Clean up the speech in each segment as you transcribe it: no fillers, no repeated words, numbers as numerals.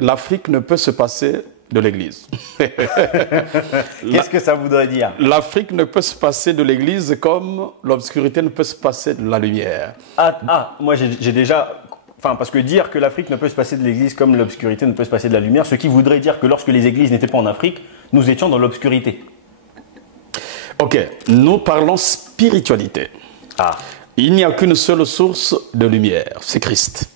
l'Afrique ne peut se passer de l'Église. Qu'est-ce que ça voudrait dire? L'Afrique ne peut se passer de l'Église comme l'obscurité ne peut se passer de la lumière. Moi j'ai déjà... Enfin, parce que dire que l'Afrique ne peut se passer de l'Église comme l'obscurité ne peut se passer de la lumière, ce qui voudrait dire que lorsque les églises n'étaient pas en Afrique, nous étions dans l'obscurité. Ok, nous parlons spiritualité. Ah. Il n'y a qu'une seule source de lumière, c'est Christ.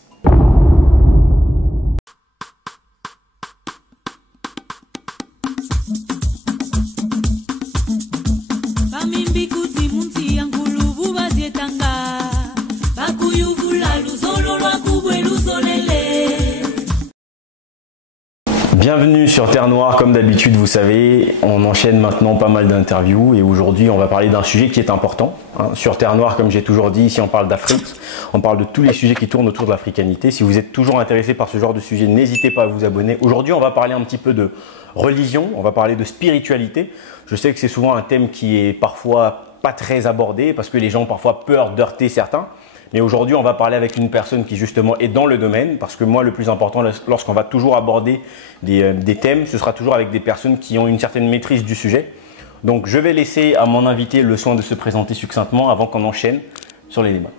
Bienvenue sur Terre Noire, comme d'habitude vous savez, on enchaîne maintenant pas mal d'interviews et aujourd'hui on va parler d'un sujet qui est important. Sur Terre Noire, comme j'ai toujours dit, ici on parle d'Afrique, on parle de tous les sujets qui tournent autour de l'africanité. Si vous êtes toujours intéressé par ce genre de sujet, n'hésitez pas à vous abonner. Aujourd'hui on va parler un petit peu de religion, on va parler de spiritualité. Je sais que c'est souvent un thème qui est parfois pas très abordé parce que les gens ont parfois peur d'heurter certains. Mais aujourd'hui, on va parler avec une personne qui justement est dans le domaine parce que moi, le plus important, lorsqu'on va toujours aborder des thèmes, ce sera toujours avec des personnes qui ont une certaine maîtrise du sujet. Donc, je vais laisser à mon invité le soin de se présenter succinctement avant qu'on enchaîne sur les débats.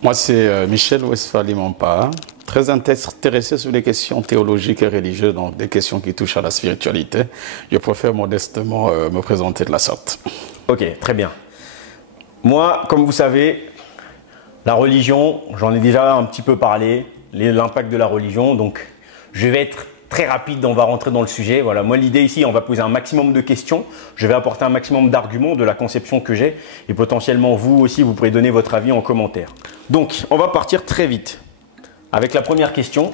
Moi, c'est Michel Westphali Mampa, très intéressé sur les questions théologiques et religieuses, donc des questions qui touchent à la spiritualité. Je préfère modestement me présenter de la sorte. Ok, très bien. Moi, comme vous savez, la religion, j'en ai déjà un petit peu parlé, l'impact de la religion, donc je vais être très rapide, on va rentrer dans le sujet. Voilà, moi l'idée ici, on va poser un maximum de questions, je vais apporter un maximum d'arguments de la conception que j'ai et potentiellement vous aussi, vous pourrez donner votre avis en commentaire. Donc, on va partir très vite avec la première question.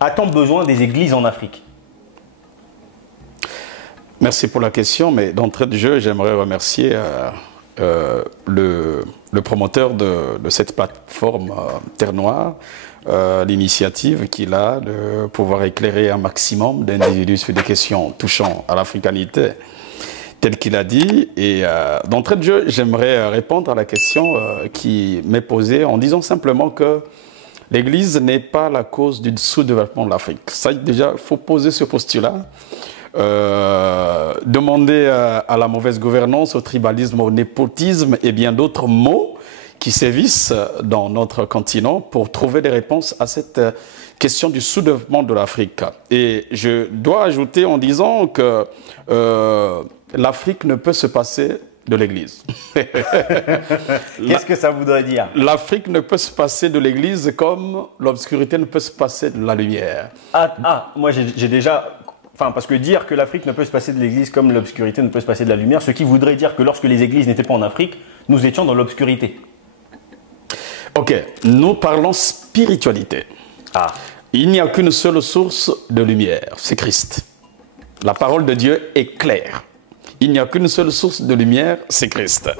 A-t-on besoin des églises en Afrique? Merci pour la question, mais d'entrée de jeu, j'aimerais remercier le promoteur de cette plateforme Terre Noire, l'initiative qu'il a de pouvoir éclairer un maximum d'individus sur des questions touchant à l'africanité, tel qu'il a dit. Et d'entrée de jeu, j'aimerais répondre à la question qui m'est posée en disant simplement que l'Église n'est pas la cause du sous-développement de l'Afrique. Ça, déjà, il faut poser ce postulat. Demander à la mauvaise gouvernance, au tribalisme, au népotisme et bien d'autres mots qui sévissent dans notre continent pour trouver des réponses à cette question du sous-développement de l'Afrique. Et je dois ajouter en disant que l'Afrique ne peut se passer de l'Église. Qu'est-ce que ça voudrait dire? L'Afrique ne peut se passer de l'Église comme l'obscurité ne peut se passer de la lumière. Moi j'ai déjà... Enfin, parce que dire que l'Afrique ne peut se passer de l'Église comme l'obscurité ne peut se passer de la lumière, ce qui voudrait dire que lorsque les églises n'étaient pas en Afrique, nous étions dans l'obscurité. Ok, nous parlons spiritualité. Ah. Il n'y a qu'une seule source de lumière, c'est Christ. La parole de Dieu est claire. Il n'y a qu'une seule source de lumière, c'est Christ.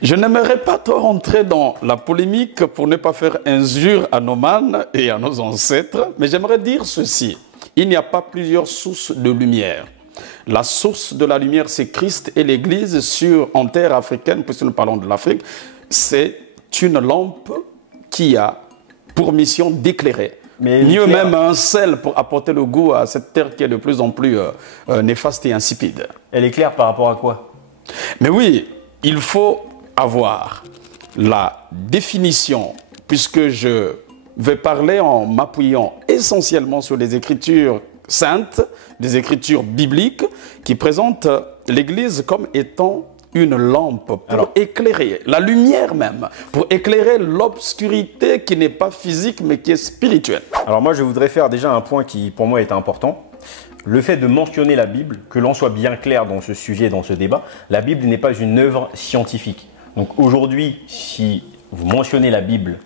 Je n'aimerais pas trop rentrer dans la polémique pour ne pas faire injure à nos mânes et à nos ancêtres, mais j'aimerais dire ceci. Il n'y a pas plusieurs sources de lumière. La source de la lumière, c'est Christ et l'Église en terre africaine, puisque nous parlons de l'Afrique, c'est une lampe qui a pour mission d'éclairer. Mieux même un sel pour apporter le goût à cette terre qui est de plus en plus néfaste et insipide. Elle est claire par rapport à quoi? Mais oui, il faut avoir la définition, puisque je vais parler en m'appuyant essentiellement sur les écritures saintes, des écritures bibliques qui présentent l'Église comme étant une lampe pour éclairer, la lumière même, pour éclairer l'obscurité qui n'est pas physique mais qui est spirituelle. Alors moi je voudrais faire déjà un point qui pour moi est important. Le fait de mentionner la Bible, que l'on soit bien clair dans ce sujet, dans ce débat, la Bible n'est pas une œuvre scientifique. Donc aujourd'hui, si vous mentionnez la Bible,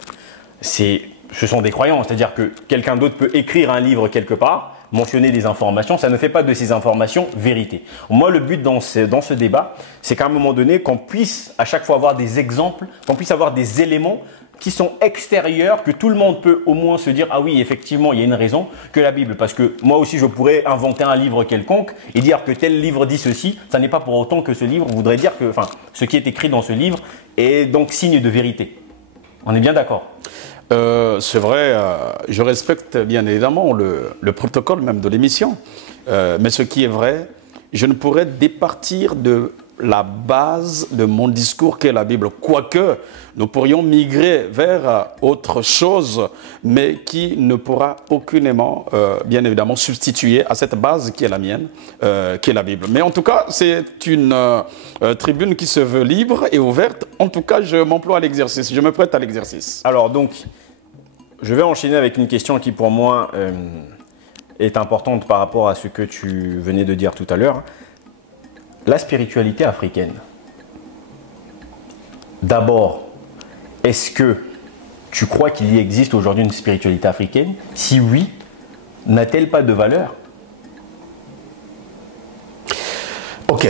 ce sont des croyances, c'est-à-dire que quelqu'un d'autre peut écrire un livre quelque part, mentionner des informations, ça ne fait pas de ces informations vérité. Moi, le but dans ce débat, c'est qu'à un moment donné, qu'on puisse à chaque fois avoir des exemples, qu'on puisse avoir des éléments qui sont extérieurs, que tout le monde peut au moins se dire « Ah oui, effectivement, il y a une raison que la Bible. » Parce que moi aussi, je pourrais inventer un livre quelconque et dire que tel livre dit ceci. Ça n'est pas pour autant que ce livre voudrait dire que ce qui est écrit dans ce livre est donc signe de vérité. On est bien d'accord? C'est vrai, je respecte bien évidemment le protocole même de l'émission. Mais ce qui est vrai, je ne pourrais départir de la base de mon discours qu'est la Bible. Quoique, nous pourrions migrer vers autre chose, mais qui ne pourra aucunement, bien évidemment, substituer à cette base qui est la mienne, qui est la Bible. Mais en tout cas, c'est une tribune qui se veut libre et ouverte. En tout cas, je m'emploie à l'exercice, je me prête à l'exercice. Alors donc, je vais enchaîner avec une question qui pour moi est importante par rapport à ce que tu venais de dire tout à l'heure. La spiritualité africaine. D'abord, est-ce que tu crois qu'il y existe aujourd'hui une spiritualité africaine? Si oui, n'a-t-elle pas de valeur? Ok.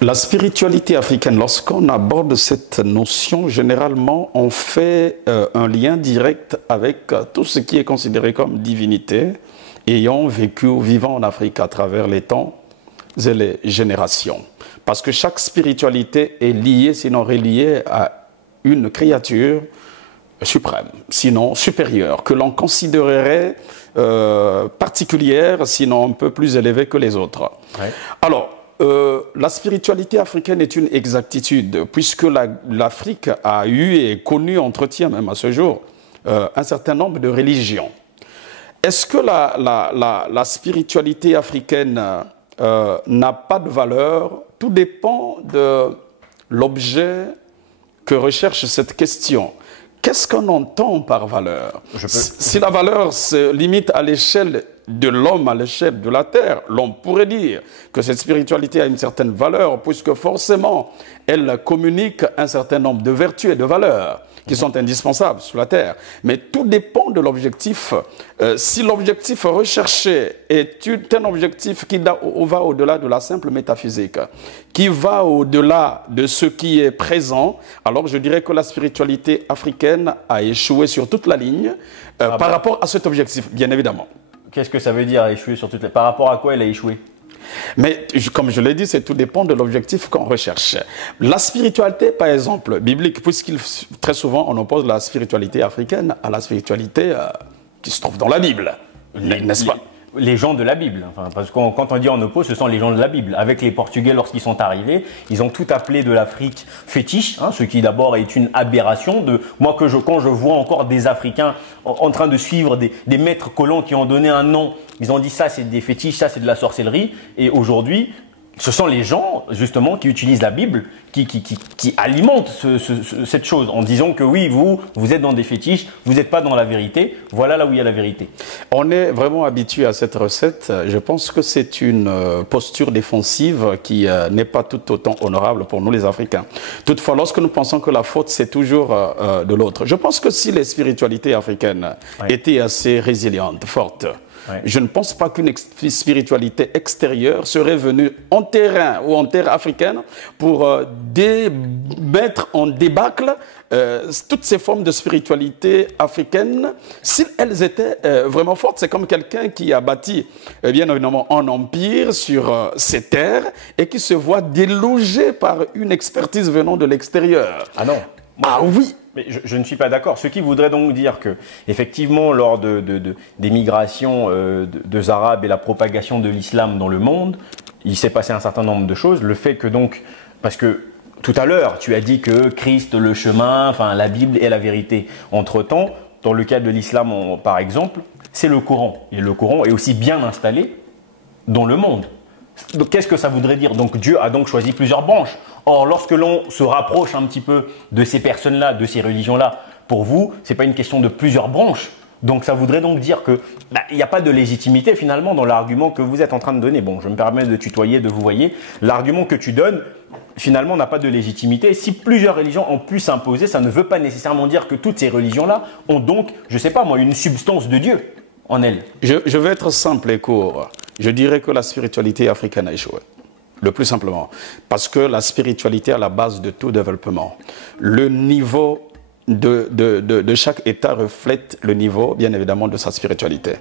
La spiritualité africaine, lorsqu'on aborde cette notion, généralement, on fait un lien direct avec tout ce qui est considéré comme divinité, ayant vécu ou vivant en Afrique à travers les temps et les générations. Parce que chaque spiritualité est liée, sinon reliée à une créature suprême, sinon supérieure, que l'on considérerait particulière, sinon un peu plus élevée que les autres. Ouais. Alors, la spiritualité africaine est une exactitude, puisque l'Afrique a eu et connu, entretient même à ce jour, un certain nombre de religions. Est-ce que la spiritualité africaine n'a pas de valeur? Tout dépend de l'objet que recherche cette question. Qu'est-ce qu'on entend par valeur? Si la valeur se limite à l'échelle de l'homme, à l'échelle de la terre, l'on pourrait dire que cette spiritualité a une certaine valeur, puisque forcément, elle communique un certain nombre de vertus et de valeurs qui sont indispensables sur la terre. Mais tout dépend de l'objectif. Si l'objectif recherché est un objectif qui va au-delà de la simple métaphysique, qui va au-delà de ce qui est présent, alors je dirais que la spiritualité africaine a échoué sur toute la ligne par rapport à cet objectif, bien évidemment. Qu'est-ce que ça veut dire échouer sur toute la... Par rapport à quoi elle a échoué? Mais comme je l'ai dit, c'est tout dépend de l'objectif qu'on recherche. La spiritualité, par exemple, biblique, très souvent on oppose la spiritualité africaine à la spiritualité qui se trouve dans la Bible, n'est-ce pas? Les gens de la Bible, enfin, parce que quand on dit en oppose, ce sont les gens de la Bible. Avec les Portugais, lorsqu'ils sont arrivés, ils ont tout appelé de l'Afrique fétiche, hein, ce qui d'abord est une aberration. Moi, quand je vois encore des Africains en train de suivre des maîtres colons qui ont donné un nom, ils ont dit ça c'est des fétiches, ça c'est de la sorcellerie. Et aujourd'hui, ce sont les gens justement qui utilisent la Bible, qui alimentent cette chose en disant que oui, vous êtes dans des fétiches, vous n'êtes pas dans la vérité. Voilà là où il y a la vérité. On est vraiment habitué à cette recette. Je pense que c'est une posture défensive qui n'est pas tout autant honorable pour nous les Africains. Toutefois, lorsque nous pensons que la faute c'est toujours de l'autre, je pense que si les spiritualités africaines étaient assez résilientes, fortes, je ne pense pas qu'une spiritualité extérieure serait venue en terrain ou en terre africaine pour mettre en débâcle toutes ces formes de spiritualité africaine. Si elles étaient vraiment fortes, c'est comme quelqu'un qui a bâti bien évidemment un empire sur ces terres et qui se voit délogé par une expertise venant de l'extérieur. Ah non. Ah oui. Mais je ne suis pas d'accord. Ce qui voudrait donc dire que, effectivement, lors des migrations de Arabes et la propagation de l'islam dans le monde, il s'est passé un certain nombre de choses. Le fait que donc, parce que tout à l'heure, tu as dit que Christ, le chemin, enfin la Bible est la vérité. Entre-temps, dans le cas de l'islam, par exemple, c'est le Coran. Et le Coran est aussi bien installé dans le monde. Donc, qu'est-ce que ça voudrait dire? Donc, Dieu a donc choisi plusieurs branches. Or, lorsque l'on se rapproche un petit peu de ces personnes-là, de ces religions-là, pour vous, ce n'est pas une question de plusieurs branches. Donc, ça voudrait donc dire que il n'y a pas de légitimité finalement dans l'argument que vous êtes en train de donner. Bon, je me permets de tutoyer, de vous voyer. L'argument que tu donnes, finalement, n'a pas de légitimité. Si plusieurs religions ont pu s'imposer, ça ne veut pas nécessairement dire que toutes ces religions-là ont donc, je ne sais pas moi, une substance de Dieu en elles. Je vais être simple et court. Je dirais que la spiritualité africaine a échoué. Le plus simplement. Parce que la spiritualité est à la base de tout développement. Le niveau de chaque État reflète le niveau, bien évidemment, de sa spiritualité.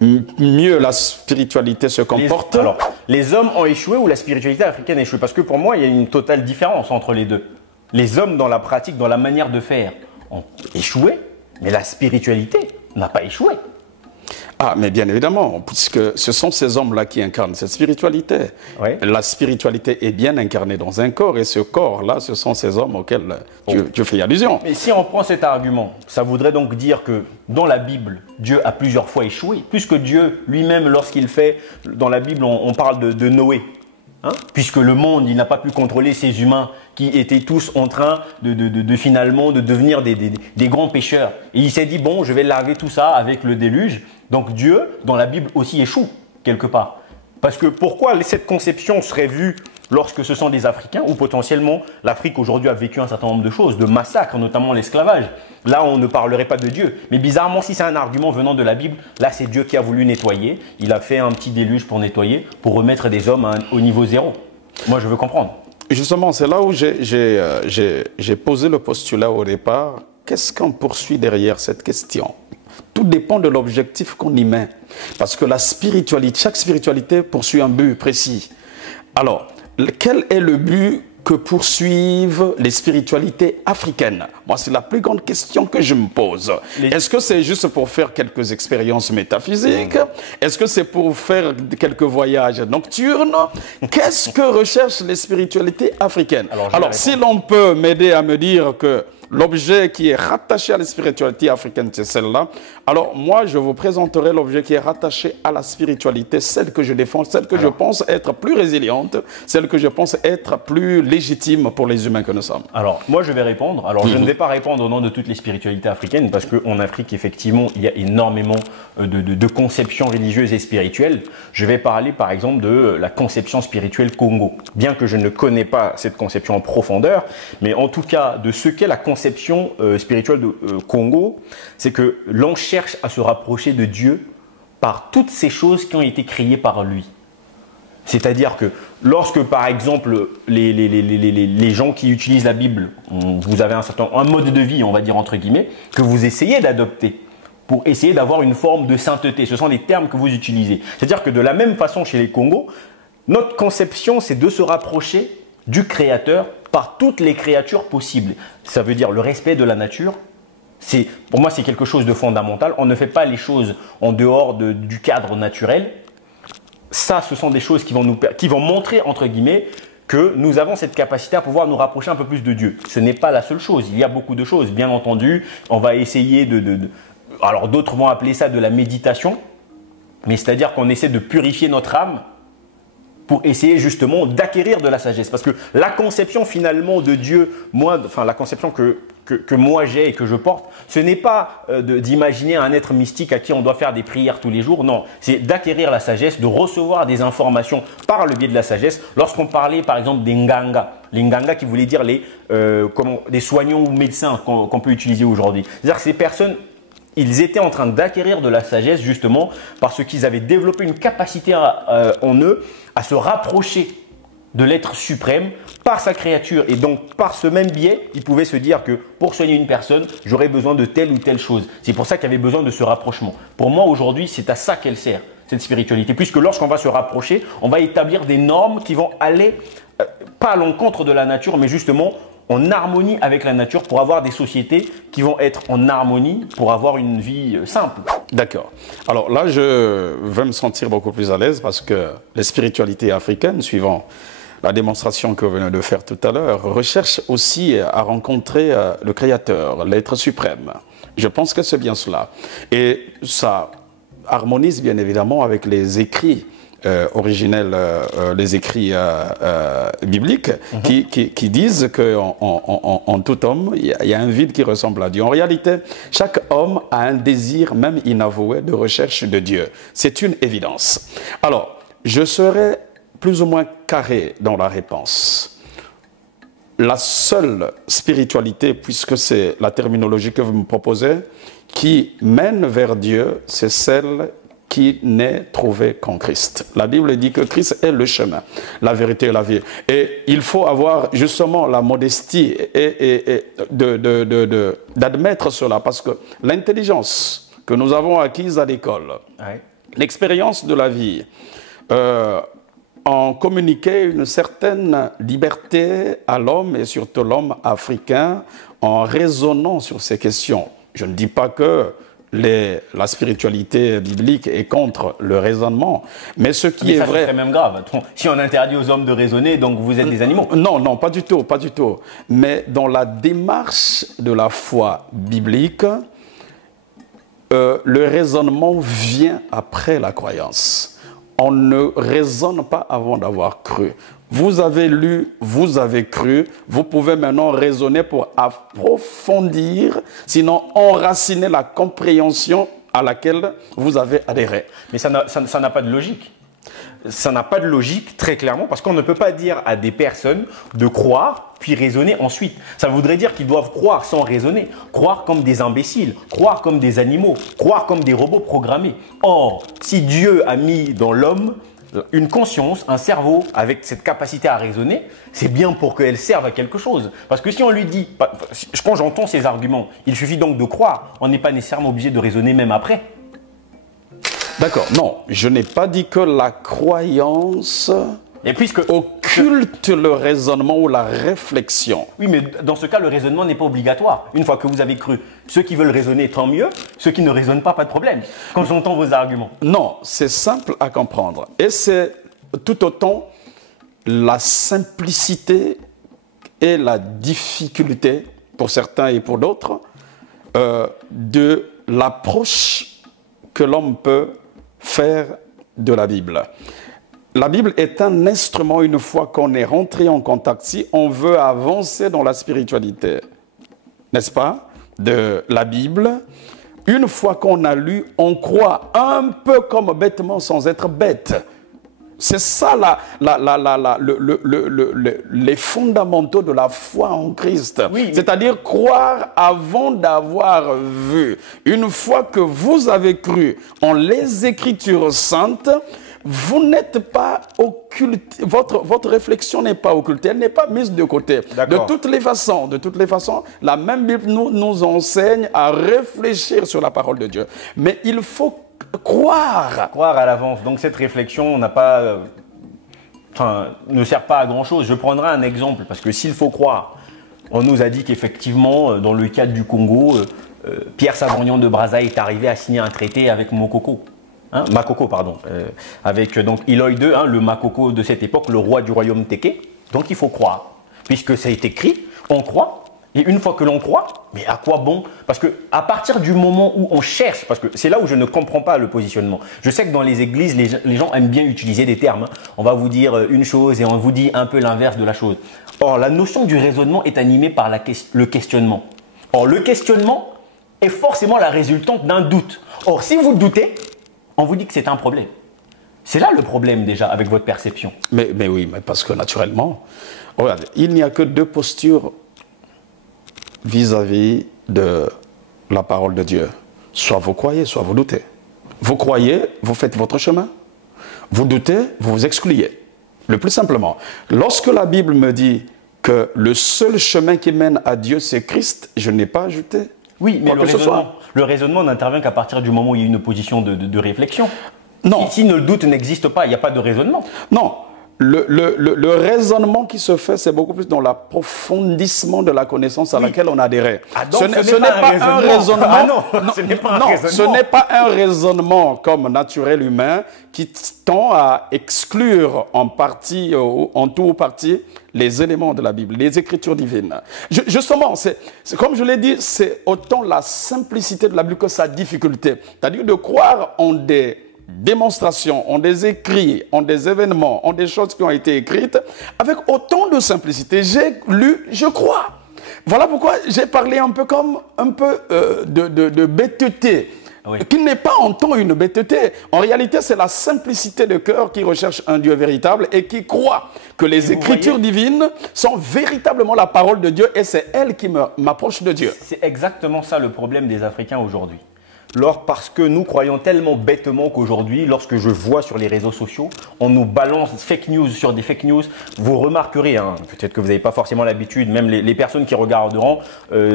Mieux la spiritualité se comporte... Alors, les hommes ont échoué ou la spiritualité africaine a échoué? Parce que pour moi, il y a une totale différence entre les deux. Les hommes, dans la pratique, dans la manière de faire, ont échoué. Mais la spiritualité n'a pas échoué. Ah, mais bien évidemment, puisque ce sont ces hommes-là qui incarnent cette spiritualité. Oui. La spiritualité est bien incarnée dans un corps, et ce corps-là, ce sont ces hommes auxquels tu fais allusion. Mais si on prend cet argument, ça voudrait donc dire que dans la Bible, Dieu a plusieurs fois échoué, puisque Dieu lui-même, lorsqu'il fait, dans la Bible, on parle de Noé. Hein, puisque le monde, il n'a pas pu contrôler ces humains qui étaient tous en train finalement de devenir des grands pécheurs. Et il s'est dit, bon, je vais larguer tout ça avec le déluge. Donc Dieu, dans la Bible, aussi échoue, quelque part. Parce que pourquoi cette conception serait vue lorsque ce sont des Africains, ou potentiellement l'Afrique aujourd'hui a vécu un certain nombre de choses, de massacres, notamment l'esclavage. Là, on ne parlerait pas de Dieu. Mais bizarrement, si c'est un argument venant de la Bible, là, c'est Dieu qui a voulu nettoyer. Il a fait un petit déluge pour nettoyer, pour remettre des hommes au niveau zéro. Moi, je veux comprendre. Justement, c'est là où j'ai posé le postulat au départ. Qu'est-ce qu'on poursuit derrière cette question? Tout dépend de l'objectif qu'on y met. Parce que la spiritualité, chaque spiritualité poursuit un but précis. Alors, quel est le but que poursuivent les spiritualités africaines? Moi, c'est la plus grande question que je me pose. Est-ce que c'est juste pour faire quelques expériences métaphysiques? Est-ce que c'est pour faire quelques voyages nocturnes? Qu'est-ce que recherchent les spiritualités africaines? Alors si l'on peut m'aider à me dire que l'objet qui est rattaché à la spiritualité africaine, c'est celle-là. Alors, moi, je vous présenterai l'objet qui est rattaché à la spiritualité, celle que je défends, celle que je pense être plus résiliente, celle que je pense être plus légitime pour les humains que nous sommes. Alors, moi, je vais répondre. Alors, je ne vais pas répondre au nom de toutes les spiritualités africaines, parce qu'en Afrique, effectivement, il y a énormément de conceptions religieuses et spirituelles. Je vais parler, par exemple, de la conception spirituelle Congo. Bien que je ne connais pas cette conception en profondeur, mais en tout cas, de ce qu'est la conception spirituelle de Congo, c'est que l'on cherche à se rapprocher de Dieu par toutes ces choses qui ont été créées par lui. C'est-à-dire que lorsque, par exemple, les gens qui utilisent la Bible, vous avez un mode de vie, on va dire entre guillemets, que vous essayez d'adopter pour essayer d'avoir une forme de sainteté. Ce sont des termes que vous utilisez. C'est-à-dire que de la même façon chez les Congos, notre conception, c'est de se rapprocher du Créateur par toutes les créatures possibles. Ça veut dire le respect de la nature. Pour moi, c'est quelque chose de fondamental. On ne fait pas les choses en dehors du cadre naturel. Ça, ce sont des choses qui vont montrer, entre guillemets, que nous avons cette capacité à pouvoir nous rapprocher un peu plus de Dieu. Ce n'est pas la seule chose. Il y a beaucoup de choses. Bien entendu, on va essayer alors, d'autres vont appeler ça de la méditation. Mais c'est-à-dire qu'on essaie de purifier notre âme pour essayer justement d'acquérir de la sagesse. Parce que la conception finalement de Dieu, la conception que moi j'ai et que je porte, ce n'est pas d'imaginer un être mystique à qui on doit faire des prières tous les jours. Non, c'est d'acquérir la sagesse, de recevoir des informations par le biais de la sagesse. Lorsqu'on parlait par exemple des Nganga, les Nganga qui voulaient dire des soignants ou médecins qu'on peut utiliser aujourd'hui. C'est-à-dire que ces personnes, ils étaient en train d'acquérir de la sagesse justement parce qu'ils avaient développé une capacité en eux à se rapprocher de l'être suprême par sa créature. Et donc, par ce même biais, ils pouvaient se dire que pour soigner une personne, j'aurais besoin de telle ou telle chose. C'est pour ça qu'il y avait besoin de ce rapprochement. Pour moi, aujourd'hui, c'est à ça qu'elle sert, cette spiritualité. Puisque lorsqu'on va se rapprocher, on va établir des normes qui vont aller, pas à l'encontre de la nature, mais justement en harmonie avec la nature pour avoir des sociétés qui vont être en harmonie pour avoir une vie simple. D'accord. Alors là, je vais me sentir beaucoup plus à l'aise parce que les spiritualités africaines, suivant la démonstration que vous venez de faire tout à l'heure, recherchent aussi à rencontrer le Créateur, l'être suprême. Je pense que c'est bien cela. Et ça harmonise bien évidemment avec les écrits originels, les écrits bibliques qui disent qu'en tout homme, il y a un vide qui ressemble à Dieu. En réalité, chaque homme a un désir, même inavoué, de recherche de Dieu. C'est une évidence. Alors, je serai plus ou moins carré dans la réponse. La seule spiritualité, puisque c'est la terminologie que vous me proposez, qui mène vers Dieu, c'est celle qui n'est trouvé qu'en Christ. La Bible dit que Christ est le chemin, la vérité et la vie. Et il faut avoir justement la modestie d'admettre cela, parce que l'intelligence que nous avons acquise à l'école, l'expérience de la vie, ont communiqué une certaine liberté à l'homme et surtout l'homme africain en raisonnant sur ces questions Je ne dis pas que la spiritualité biblique est contre le raisonnement, mais ce qui est vrai... C'est même grave. Si on interdit aux hommes de raisonner, donc vous êtes des animaux. Non, non, pas du tout, pas du tout. Mais dans la démarche de la foi biblique, le raisonnement vient après la croyance. On ne raisonne pas avant d'avoir cru. Vous avez lu, vous avez cru, vous pouvez maintenant raisonner pour approfondir, sinon enraciner la compréhension à laquelle vous avez adhéré. Mais ça n'a pas de logique. Ça n'a pas de logique, très clairement, parce qu'on ne peut pas dire à des personnes de croire, puis raisonner ensuite. Ça voudrait dire qu'ils doivent croire sans raisonner, croire comme des imbéciles, croire comme des animaux, croire comme des robots programmés. Or, si Dieu a mis dans l'homme une conscience, un cerveau avec cette capacité à raisonner, c'est bien pour qu'elle serve à quelque chose. Parce que si on lui dit, quand j'entends ces arguments, il suffit donc de croire, on n'est pas nécessairement obligé de raisonner même après. D'accord, non, je n'ai pas dit que la croyance occulte le raisonnement ou la réflexion. Oui, mais dans ce cas, le raisonnement n'est pas obligatoire. Une fois que vous avez cru, ceux qui veulent raisonner, tant mieux. Ceux qui ne raisonnent pas, pas de problème. Quand j'entends vos arguments. Non, c'est simple à comprendre. Et c'est tout autant la simplicité et la difficulté, pour certains et pour d'autres, de l'approche que l'homme peut faire de la Bible. La Bible est un instrument une fois qu'on est rentré en contact, si on veut avancer dans la spiritualité, n'est-ce pas, de la Bible. Une fois qu'on a lu, on croit un peu comme bêtement sans être bête. C'est ça les fondamentaux de la foi en Christ. Oui, c'est-à-dire croire avant d'avoir vu. Une fois que vous avez cru en les Écritures saintes, vous n'êtes pas occulté, votre réflexion n'est pas occultée, elle n'est pas mise de côté. De toutes les façons, la même Bible nous enseigne à réfléchir sur la parole de Dieu. Mais il faut croire. Croire à l'avance. Donc cette réflexion n'a pas, ne sert pas à grand-chose. Je prendrai un exemple, parce que s'il faut croire, on nous a dit qu'effectivement, dans le cadre du Congo, Pierre Sabrognon de Brazza est arrivé à signer un traité avec Makoko. Makoko, pardon, avec donc Iloy II, le Makoko de cette époque, le roi du royaume Téké. Donc il faut croire, puisque ça est écrit, on croit, et une fois que l'on croit, mais à quoi bon? Parce que à partir du moment où on cherche, parce que c'est là où je ne comprends pas le positionnement. Je sais que dans les églises, les gens aiment bien utiliser des termes. On va vous dire une chose et on vous dit un peu l'inverse de la chose. Or, la notion du raisonnement est animée par le questionnement. Or, le questionnement est forcément la résultante d'un doute. Or, si vous doutez, on vous dit que c'est un problème. C'est là le problème déjà avec votre perception. Mais oui, mais parce que naturellement, regardez, il n'y a que deux postures vis-à-vis de la parole de Dieu. Soit vous croyez, soit vous doutez. Vous croyez, vous faites votre chemin. Vous doutez, vous vous excluez. Le plus simplement, lorsque la Bible me dit que le seul chemin qui mène à Dieu, c'est Christ, je n'ai pas ajouté. Oui, mais le raisonnement n'intervient qu'à partir du moment où il y a une position de réflexion. Non. Si le doute n'existe pas, il n'y a pas de raisonnement. Non. Le raisonnement qui se fait, c'est beaucoup plus dans l'approfondissement de la connaissance à laquelle on adhérait. Ah donc, ce n'est pas un raisonnement. Ah non, ce n'est pas un raisonnement. Ce n'est pas un raisonnement comme naturel humain qui tend à exclure en partie, en tout ou partie, les éléments de la Bible, les Écritures divines. Justement, c'est comme je l'ai dit, c'est autant la simplicité de la Bible que sa difficulté. C'est-à-dire de croire en des démonstrations, en des écrits, en des événements, en des choses qui ont été écrites, avec autant de simplicité. J'ai lu, je crois. Voilà pourquoi j'ai parlé un peu de bêteté, qui n'est pas en tant une bêteté. En réalité, c'est la simplicité de cœur qui recherche un Dieu véritable et qui croit que les Écritures divines sont véritablement la parole de Dieu et c'est elle qui m'approche de Dieu. C'est exactement ça le problème des Africains aujourd'hui. Parce que nous croyons tellement bêtement qu'aujourd'hui, lorsque je vois sur les réseaux sociaux, on nous balance fake news sur des fake news. Vous remarquerez, peut-être que vous n'avez pas forcément l'habitude, même les personnes qui regarderont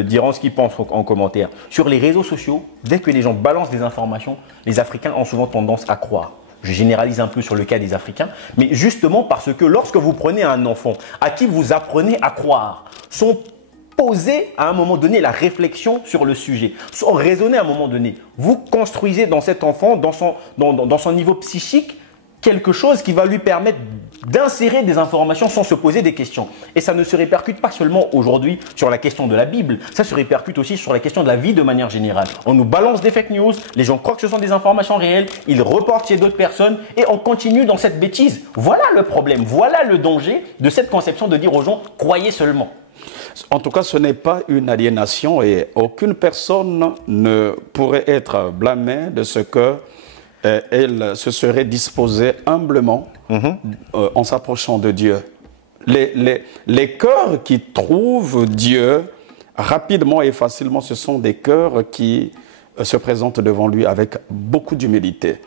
diront ce qu'ils pensent en commentaire. Sur les réseaux sociaux, dès que les gens balancent des informations, les Africains ont souvent tendance à croire. Je généralise un peu sur le cas des Africains, mais justement parce que lorsque vous prenez un enfant à qui vous apprenez à croire, son poser à un moment donné la réflexion sur le sujet, sans raisonner à un moment donné. Vous construisez dans cet enfant, dans son niveau psychique, quelque chose qui va lui permettre d'insérer des informations sans se poser des questions. Et ça ne se répercute pas seulement aujourd'hui sur la question de la Bible, ça se répercute aussi sur la question de la vie de manière générale. On nous balance des fake news, les gens croient que ce sont des informations réelles, ils reportent chez d'autres personnes et on continue dans cette bêtise. Voilà le problème, voilà le danger de cette conception de dire aux gens « croyez seulement ». En tout cas, ce n'est pas une aliénation et aucune personne ne pourrait être blâmée de ce que elle se serait disposée humblement en s'approchant de Dieu. Les cœurs qui trouvent Dieu rapidement et facilement, ce sont des cœurs qui se présentent devant lui avec beaucoup d'humilité.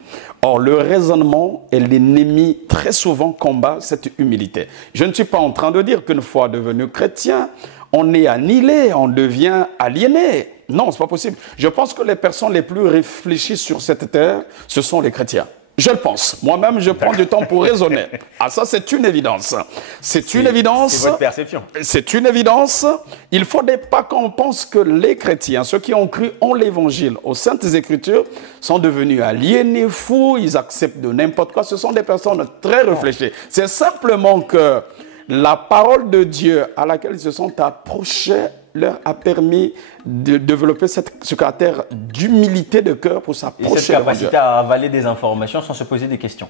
Or, le raisonnement et l'ennemi très souvent combat cette humilité. Je ne suis pas en train de dire qu'une fois devenu chrétien, on est annihilé, on devient aliéné. Non, ce n'est pas possible. Je pense que les personnes les plus réfléchies sur cette terre, ce sont les chrétiens. Je le pense. Moi-même, je prends du temps pour raisonner. Ah, ça, c'est une évidence. C'est une évidence. C'est votre perception. C'est une évidence. Il ne faudrait pas qu'on pense que les chrétiens, ceux qui ont cru en l'évangile, aux saintes écritures, sont devenus aliénés, fous, ils acceptent de n'importe quoi. Ce sont des personnes très réfléchies. C'est simplement que la parole de Dieu à laquelle ils se sont approchés leur a permis de développer ce caractère d'humilité de cœur pour s'approcher de Dieu. Et cette capacité à avaler des informations sans se poser des questions.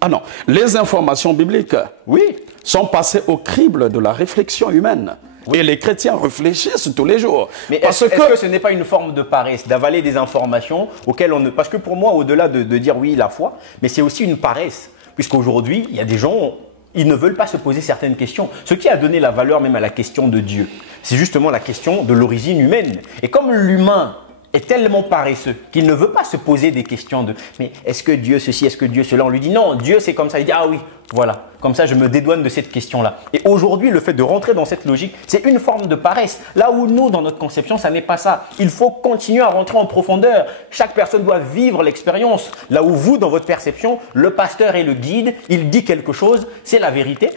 Ah non, les informations bibliques, oui, sont passées au crible de la réflexion humaine. Oui. Et les chrétiens réfléchissent tous les jours. Mais est-ce que ce n'est pas une forme de paresse d'avaler des informations auxquelles on ne... Parce que pour moi, au-delà de dire oui, la foi, mais c'est aussi une paresse. Puisqu'aujourd'hui, il y a des gens... Ils ne veulent pas se poser certaines questions. Ce qui a donné la valeur même à la question de Dieu, c'est justement la question de l'origine humaine. Et comme l'humain est tellement paresseux qu'il ne veut pas se poser des questions de « mais est-ce que Dieu ceci, est-ce que Dieu cela ?» On lui dit « non, Dieu c'est comme ça ». Il dit « ah oui, voilà, comme ça je me dédouane de cette question-là ». Et aujourd'hui, le fait de rentrer dans cette logique, c'est une forme de paresse. Là où nous, dans notre conception, ça n'est pas ça. Il faut continuer à rentrer en profondeur. Chaque personne doit vivre l'expérience. Là où vous, dans votre perception, le pasteur est le guide, il dit quelque chose, c'est la vérité.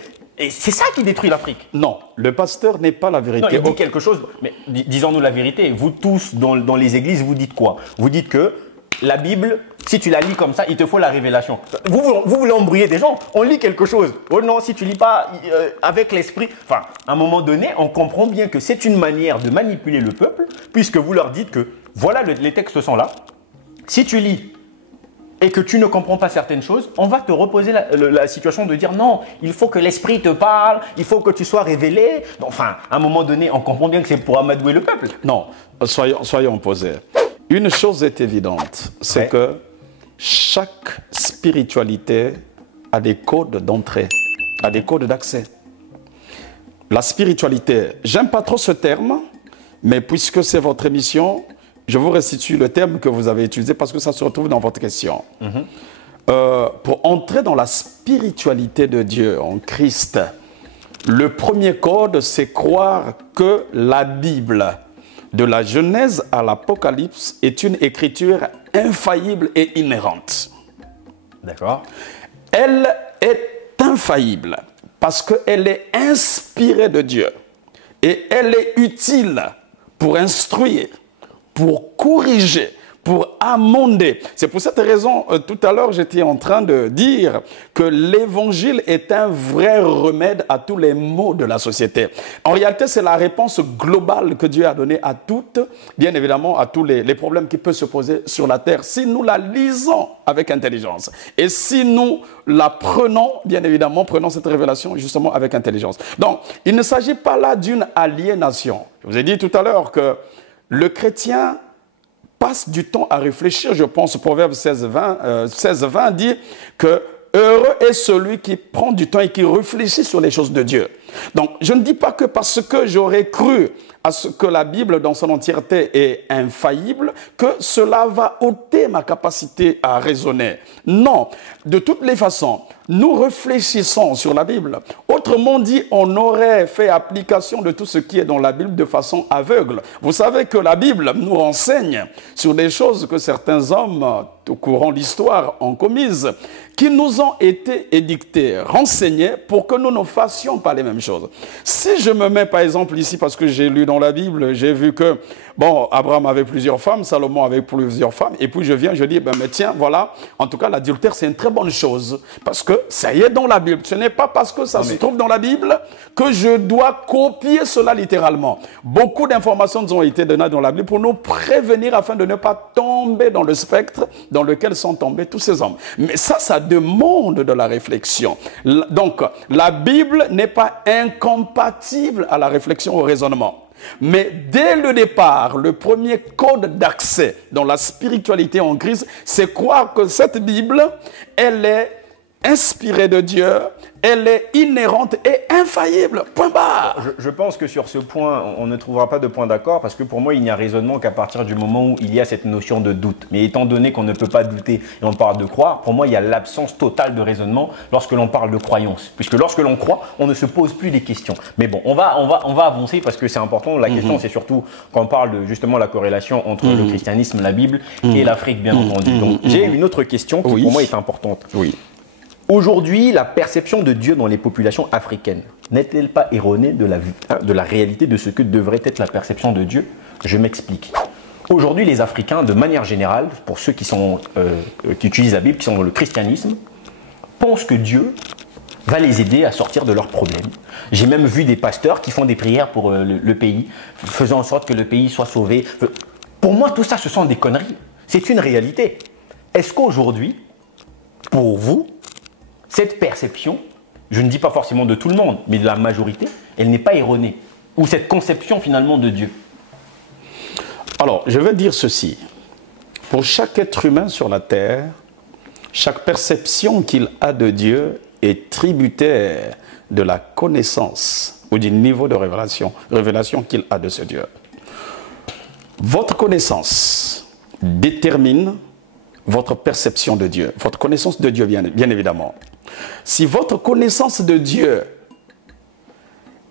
Et c'est ça qui détruit l'Afrique. Non, le pasteur n'est pas la vérité. Non, il dit quelque chose, mais disons-nous la vérité. Vous tous, dans les églises, vous dites quoi? Vous dites que la Bible, si tu la lis comme ça, il te faut la révélation. Vous voulez embrouiller des gens. On lit quelque chose. Oh non, si tu lis pas avec l'esprit... Enfin, à un moment donné, on comprend bien que c'est une manière de manipuler le peuple, puisque vous leur dites que, voilà, les textes sont là. Si tu lis et que tu ne comprends pas certaines choses, on va te reposer la situation de dire non, il faut que l'esprit te parle, il faut que tu sois révélé. Enfin, à un moment donné, on comprend bien que c'est pour amadouer le peuple. Non, soyons posés. Une chose est évidente, c'est que chaque spiritualité a des codes d'entrée, a des codes d'accès. La spiritualité, j'aime pas trop ce terme, mais puisque c'est votre émission, je vous restitue le terme que vous avez utilisé parce que ça se retrouve dans votre question. Pour entrer dans la spiritualité de Dieu, en Christ, le premier code, c'est croire que la Bible, de la Genèse à l'Apocalypse, est une écriture infaillible et inhérente. D'accord. Elle est infaillible parce qu'elle est inspirée de Dieu et elle est utile pour instruire, pour corriger, pour amender. C'est pour cette raison, tout à l'heure, j'étais en train de dire que l'évangile est un vrai remède à tous les maux de la société. En réalité, c'est la réponse globale que Dieu a donnée à toutes, bien évidemment, à tous les problèmes qui peuvent se poser sur la terre, si nous la lisons avec intelligence. Et si nous la prenons, bien évidemment, prenons cette révélation justement avec intelligence. Donc, il ne s'agit pas là d'une aliénation. Je vous ai dit tout à l'heure que le chrétien passe du temps à réfléchir. Je pense au Proverbe 16-20 dit que heureux est celui qui prend du temps et qui réfléchit sur les choses de Dieu. Donc, je ne dis pas que parce que j'aurais cru à ce que la Bible dans son entièreté est infaillible, que cela va ôter ma capacité à raisonner. Non, de toutes les façons, nous réfléchissons sur la Bible. Autrement dit, on aurait fait application de tout ce qui est dans la Bible de façon aveugle. Vous savez que la Bible nous renseigne sur des choses que certains hommes, au courant de l'histoire, ont commises, qui nous ont été édictées, renseignées pour que nous ne fassions pas les mêmes même chose. Si je me mets par exemple ici, parce que j'ai lu dans la Bible, j'ai vu que, bon, Abraham avait plusieurs femmes, Salomon avait plusieurs femmes, et puis je viens, je dis, ben, mais tiens, voilà, en tout cas l'adultère c'est une très bonne chose, parce que ça y est dans la Bible. Ce n'est pas parce que ça se trouve dans la Bible que je dois copier cela littéralement. Beaucoup d'informations nous ont été données dans la Bible pour nous prévenir afin de ne pas tomber dans le spectre dans lequel sont tombés tous ces hommes. Mais ça demande de la réflexion. Donc, la Bible n'est pas incompatible à la réflexion, au raisonnement. Mais dès le départ, le premier code d'accès dans la spiritualité en Christ, c'est croire que cette Bible, elle est inspirée de Dieu, elle est inhérente et infaillible. Point barre. Je pense que sur ce point, on ne trouvera pas de point d'accord parce que pour moi, il n'y a raisonnement qu'à partir du moment où il y a cette notion de doute. Mais étant donné qu'on ne peut pas douter et on parle de croire, pour moi, il y a l'absence totale de raisonnement lorsque l'on parle de croyance. Puisque lorsque l'on croit, on ne se pose plus des questions. Mais bon, on va avancer parce que c'est important. La question, c'est surtout quand on parle de justement la corrélation entre le christianisme, la Bible et l'Afrique, bien entendu. Donc, j'ai une autre question qui pour moi est importante. Oui. Aujourd'hui, la perception de Dieu dans les populations africaines n'est-elle pas erronée de la réalité de ce que devrait être la perception de Dieu? Je m'explique. Aujourd'hui, les Africains, de manière générale, pour ceux qui utilisent la Bible, qui sont dans le christianisme, pensent que Dieu va les aider à sortir de leurs problèmes. J'ai même vu des pasteurs qui font des prières pour le pays, faisant en sorte que le pays soit sauvé. Pour moi, tout ça, ce sont des conneries. C'est une réalité. Est-ce qu'aujourd'hui, pour vous, cette perception, je ne dis pas forcément de tout le monde, mais de la majorité, elle n'est pas erronée? Ou cette conception finalement de Dieu? Alors, je vais dire ceci. Pour chaque être humain sur la terre, chaque perception qu'il a de Dieu est tributaire de la connaissance ou du niveau de révélation qu'il a de ce Dieu. Votre connaissance détermine votre perception de Dieu, votre connaissance de Dieu, bien évidemment. Si votre connaissance de Dieu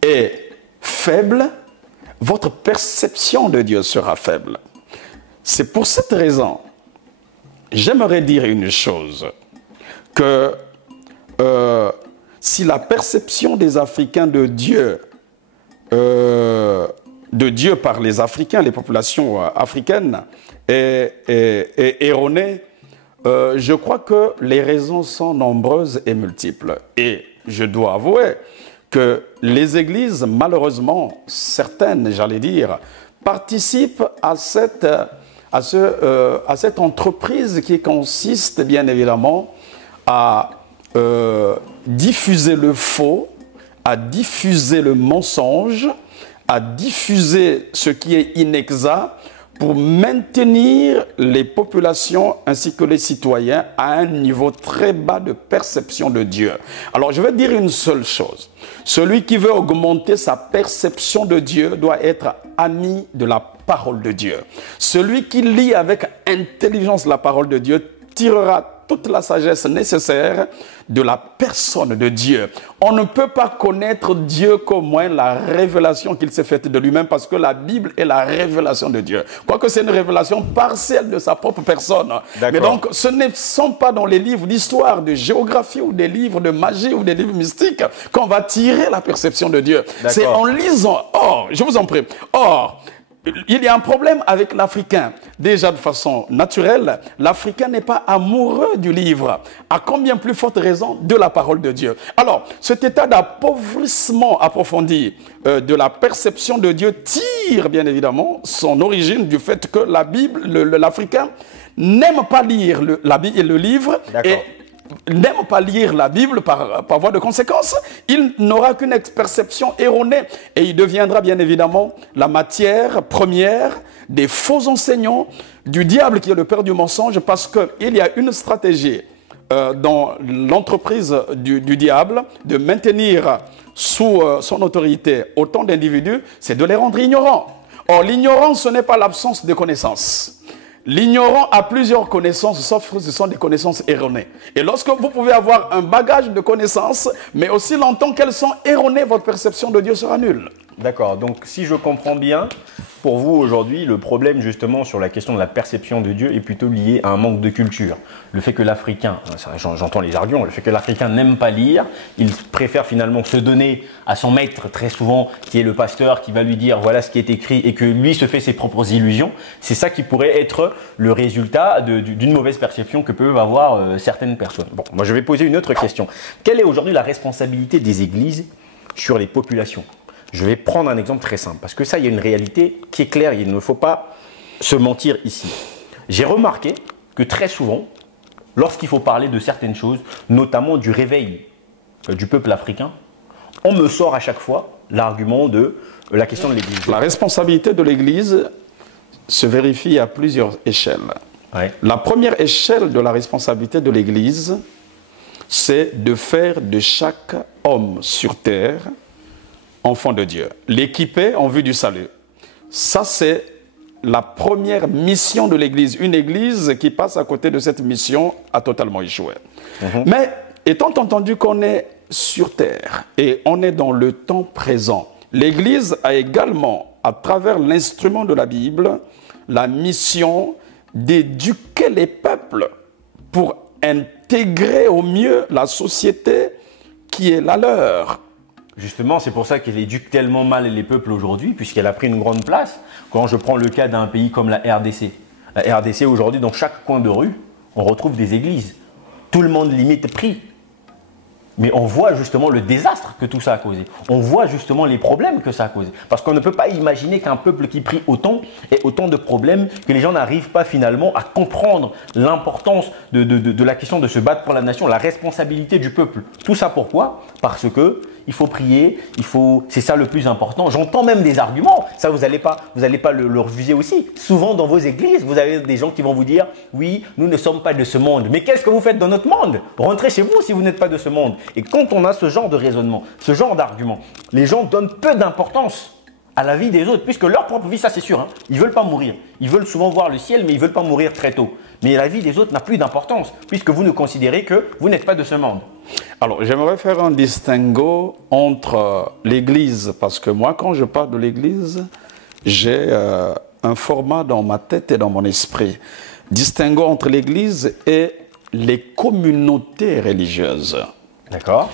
est faible, votre perception de Dieu sera faible. C'est pour cette raison, j'aimerais dire une chose, que si la perception des Africains de Dieu par les Africains, les populations africaines, est erronée, je crois que les raisons sont nombreuses et multiples. Et je dois avouer que les églises, malheureusement, certaines, j'allais dire, participent à cette entreprise qui consiste, bien évidemment, à diffuser le faux, à diffuser le mensonge, à diffuser ce qui est inexact, pour maintenir les populations ainsi que les citoyens à un niveau très bas de perception de Dieu. Alors, je vais dire une seule chose. Celui qui veut augmenter sa perception de Dieu doit être ami de la parole de Dieu. Celui qui lit avec intelligence la parole de Dieu tirera toute la sagesse nécessaire de la personne de Dieu. On ne peut pas connaître Dieu qu'au moins la révélation qu'il s'est faite de lui-même, parce que la Bible est la révélation de Dieu. Quoique c'est une révélation partielle de sa propre personne. Mais donc, ce ne sont pas dans les livres d'histoire, de géographie ou des livres de magie ou des livres mystiques qu'on va tirer la perception de Dieu. C'est en lisant. Or, je vous en prie. Or, il y a un problème avec l'Africain. Déjà de façon naturelle, l'Africain n'est pas amoureux du livre. À combien plus forte raison de la parole de Dieu. Alors, cet état d'appauvrissement approfondi de la perception de Dieu tire bien évidemment son origine du fait que la Bible, l'Africain n'aime pas lire le livre et n'aime pas lire la Bible par voie de conséquence, il n'aura qu'une perception erronée et il deviendra bien évidemment la matière première des faux enseignants du diable qui est le père du mensonge, parce qu'il y a une stratégie dans l'entreprise du diable de maintenir sous son autorité autant d'individus, c'est de les rendre ignorants. Or, l'ignorance, ce n'est pas l'absence de connaissances. L'ignorant a plusieurs connaissances, sauf que ce sont des connaissances erronées. Et lorsque vous pouvez avoir un bagage de connaissances, mais aussi longtemps qu'elles sont erronées, votre perception de Dieu sera nulle. D'accord, donc si je comprends bien, pour vous aujourd'hui, le problème justement sur la question de la perception de Dieu est plutôt lié à un manque de culture. Le fait que l'Africain, j'entends les arguments, le fait que l'Africain n'aime pas lire, il préfère finalement se donner à son maître très souvent, qui est le pasteur, qui va lui dire voilà ce qui est écrit et que lui se fait ses propres illusions. C'est ça qui pourrait être le résultat d'une mauvaise perception que peuvent avoir certaines personnes. Bon, moi je vais poser une autre question. Quelle est aujourd'hui la responsabilité des églises sur les populations? Je vais prendre un exemple très simple, parce que ça, il y a une réalité qui est claire, il ne faut pas se mentir ici. J'ai remarqué que très souvent, lorsqu'il faut parler de certaines choses, notamment du réveil du peuple africain, on me sort à chaque fois l'argument de la question de l'Église. La responsabilité de l'Église se vérifie à plusieurs échelles. Ouais. La première échelle de la responsabilité de l'Église, c'est de faire de chaque homme sur terre enfant de Dieu, l'équiper en vue du salut. Ça, c'est la première mission de l'Église. Une Église qui passe à côté de cette mission a totalement échoué. Mais étant entendu qu'on est sur terre et on est dans le temps présent, l'Église a également, à travers l'instrument de la Bible, la mission d'éduquer les peuples pour intégrer au mieux la société qui est la leur. Justement, c'est pour ça qu'elle éduque tellement mal les peuples aujourd'hui, puisqu'elle a pris une grande place. Quand je prends le cas d'un pays comme la RDC. La RDC, aujourd'hui, dans chaque coin de rue, on retrouve des églises. Tout le monde limite prie. Mais on voit justement le désastre que tout ça a causé. On voit justement les problèmes que ça a causé. Parce qu'on ne peut pas imaginer qu'un peuple qui prie autant ait autant de problèmes, que les gens n'arrivent pas finalement à comprendre l'importance de la question de se battre pour la nation, la responsabilité du peuple. Tout ça pourquoi? Parce que il faut prier, c'est ça le plus important. J'entends même des arguments, ça vous n'allez pas le refuser aussi. Souvent dans vos églises, vous avez des gens qui vont vous dire « Oui, nous ne sommes pas de ce monde. » Mais qu'est-ce que vous faites dans notre monde? Rentrez chez vous si vous n'êtes pas de ce monde. Et quand on a ce genre de raisonnement, ce genre d'argument, les gens donnent peu d'importance à la vie des autres, puisque leur propre vie, ça c'est sûr, hein, ils ne veulent pas mourir. Ils veulent souvent voir le ciel, mais ils ne veulent pas mourir très tôt. Mais la vie des autres n'a plus d'importance, puisque vous ne considérez que vous n'êtes pas de ce monde. Alors, j'aimerais faire un distinguo entre l'Église, parce que moi, quand je parle de l'Église, j'ai un format dans ma tête et dans mon esprit. Distinguo entre l'Église et les communautés religieuses. D'accord.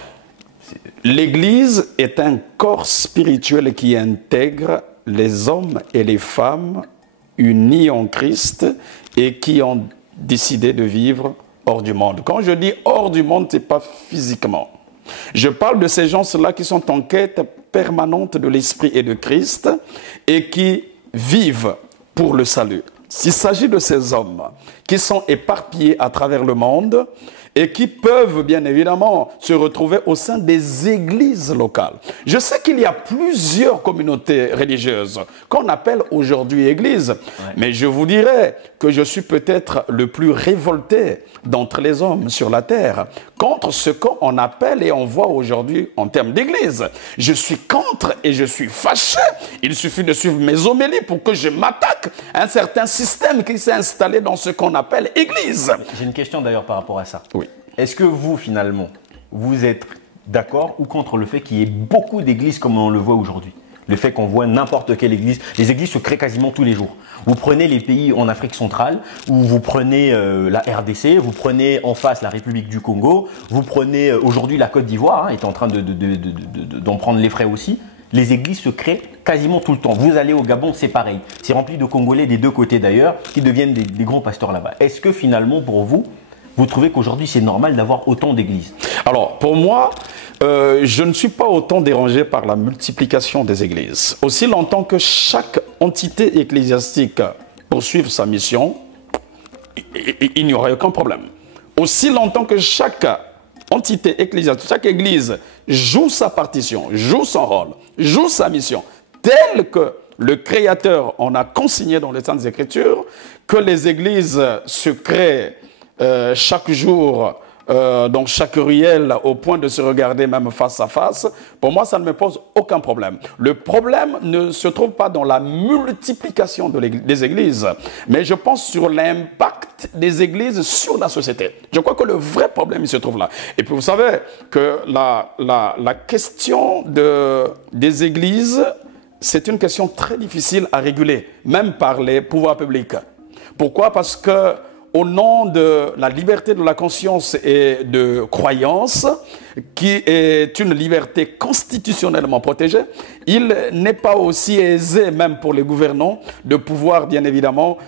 L'Église est un corps spirituel qui intègre les hommes et les femmes unis en Christ et qui ont décidé de vivre hors du monde. Quand je dis hors du monde, ce n'est pas physiquement. Je parle de ces gens-là qui sont en quête permanente de l'Esprit et de Christ et qui vivent pour le salut. S'il s'agit de ces hommes qui sont éparpillés à travers le monde et qui peuvent bien évidemment se retrouver au sein des églises locales. Je sais qu'il y a plusieurs communautés religieuses qu'on appelle aujourd'hui églises, mais je vous dirais que je suis peut-être le plus révolté d'entre les hommes sur la terre contre ce qu'on appelle et on voit aujourd'hui en termes d'église. Je suis contre et je suis fâché. Il suffit de suivre mes homélies pour que je m'attaque à un certain système qui s'est installé dans ce qu'on appelle église. J'ai une question d'ailleurs par rapport à ça. Oui. Est-ce que vous, finalement, vous êtes d'accord ou contre le fait qu'il y ait beaucoup d'églises comme on le voit aujourd'hui? Le fait qu'on voit n'importe quelle église, les églises se créent quasiment tous les jours. Vous prenez les pays en Afrique centrale, ou vous prenez la RDC, vous prenez en face la République du Congo, vous prenez aujourd'hui la Côte d'Ivoire, est en train d'en prendre les frais aussi. Les églises se créent quasiment tout le temps. Vous allez au Gabon, c'est pareil. C'est rempli de Congolais des deux côtés d'ailleurs, qui deviennent des grands pasteurs là-bas. Est-ce que finalement, pour vous, vous trouvez qu'aujourd'hui, c'est normal d'avoir autant d'églises? Alors, pour moi, je ne suis pas autant dérangé par la multiplication des églises. Aussi longtemps que chaque entité ecclésiastique poursuive sa mission, il n'y aura aucun problème. Aussi longtemps que chaque entité ecclésiastique, chaque église joue sa partition, joue son rôle, joue sa mission, telle que le Créateur en a consigné dans les Saintes Écritures, que les églises se créent chaque jour dans chaque ruelle au point de se regarder même face à face, pour moi ça ne me pose aucun problème. Le problème ne se trouve pas dans la multiplication des églises, mais je pense sur l'impact des églises sur la société. Je crois que le vrai problème il se trouve là. Et puis vous savez que la question des églises c'est une question très difficile à réguler, même par les pouvoirs publics. Pourquoi? Parce que au nom de la liberté de la conscience et de croyance, qui est une liberté constitutionnellement protégée, il n'est pas aussi aisé, même pour les gouvernants, de pouvoir, bien évidemment,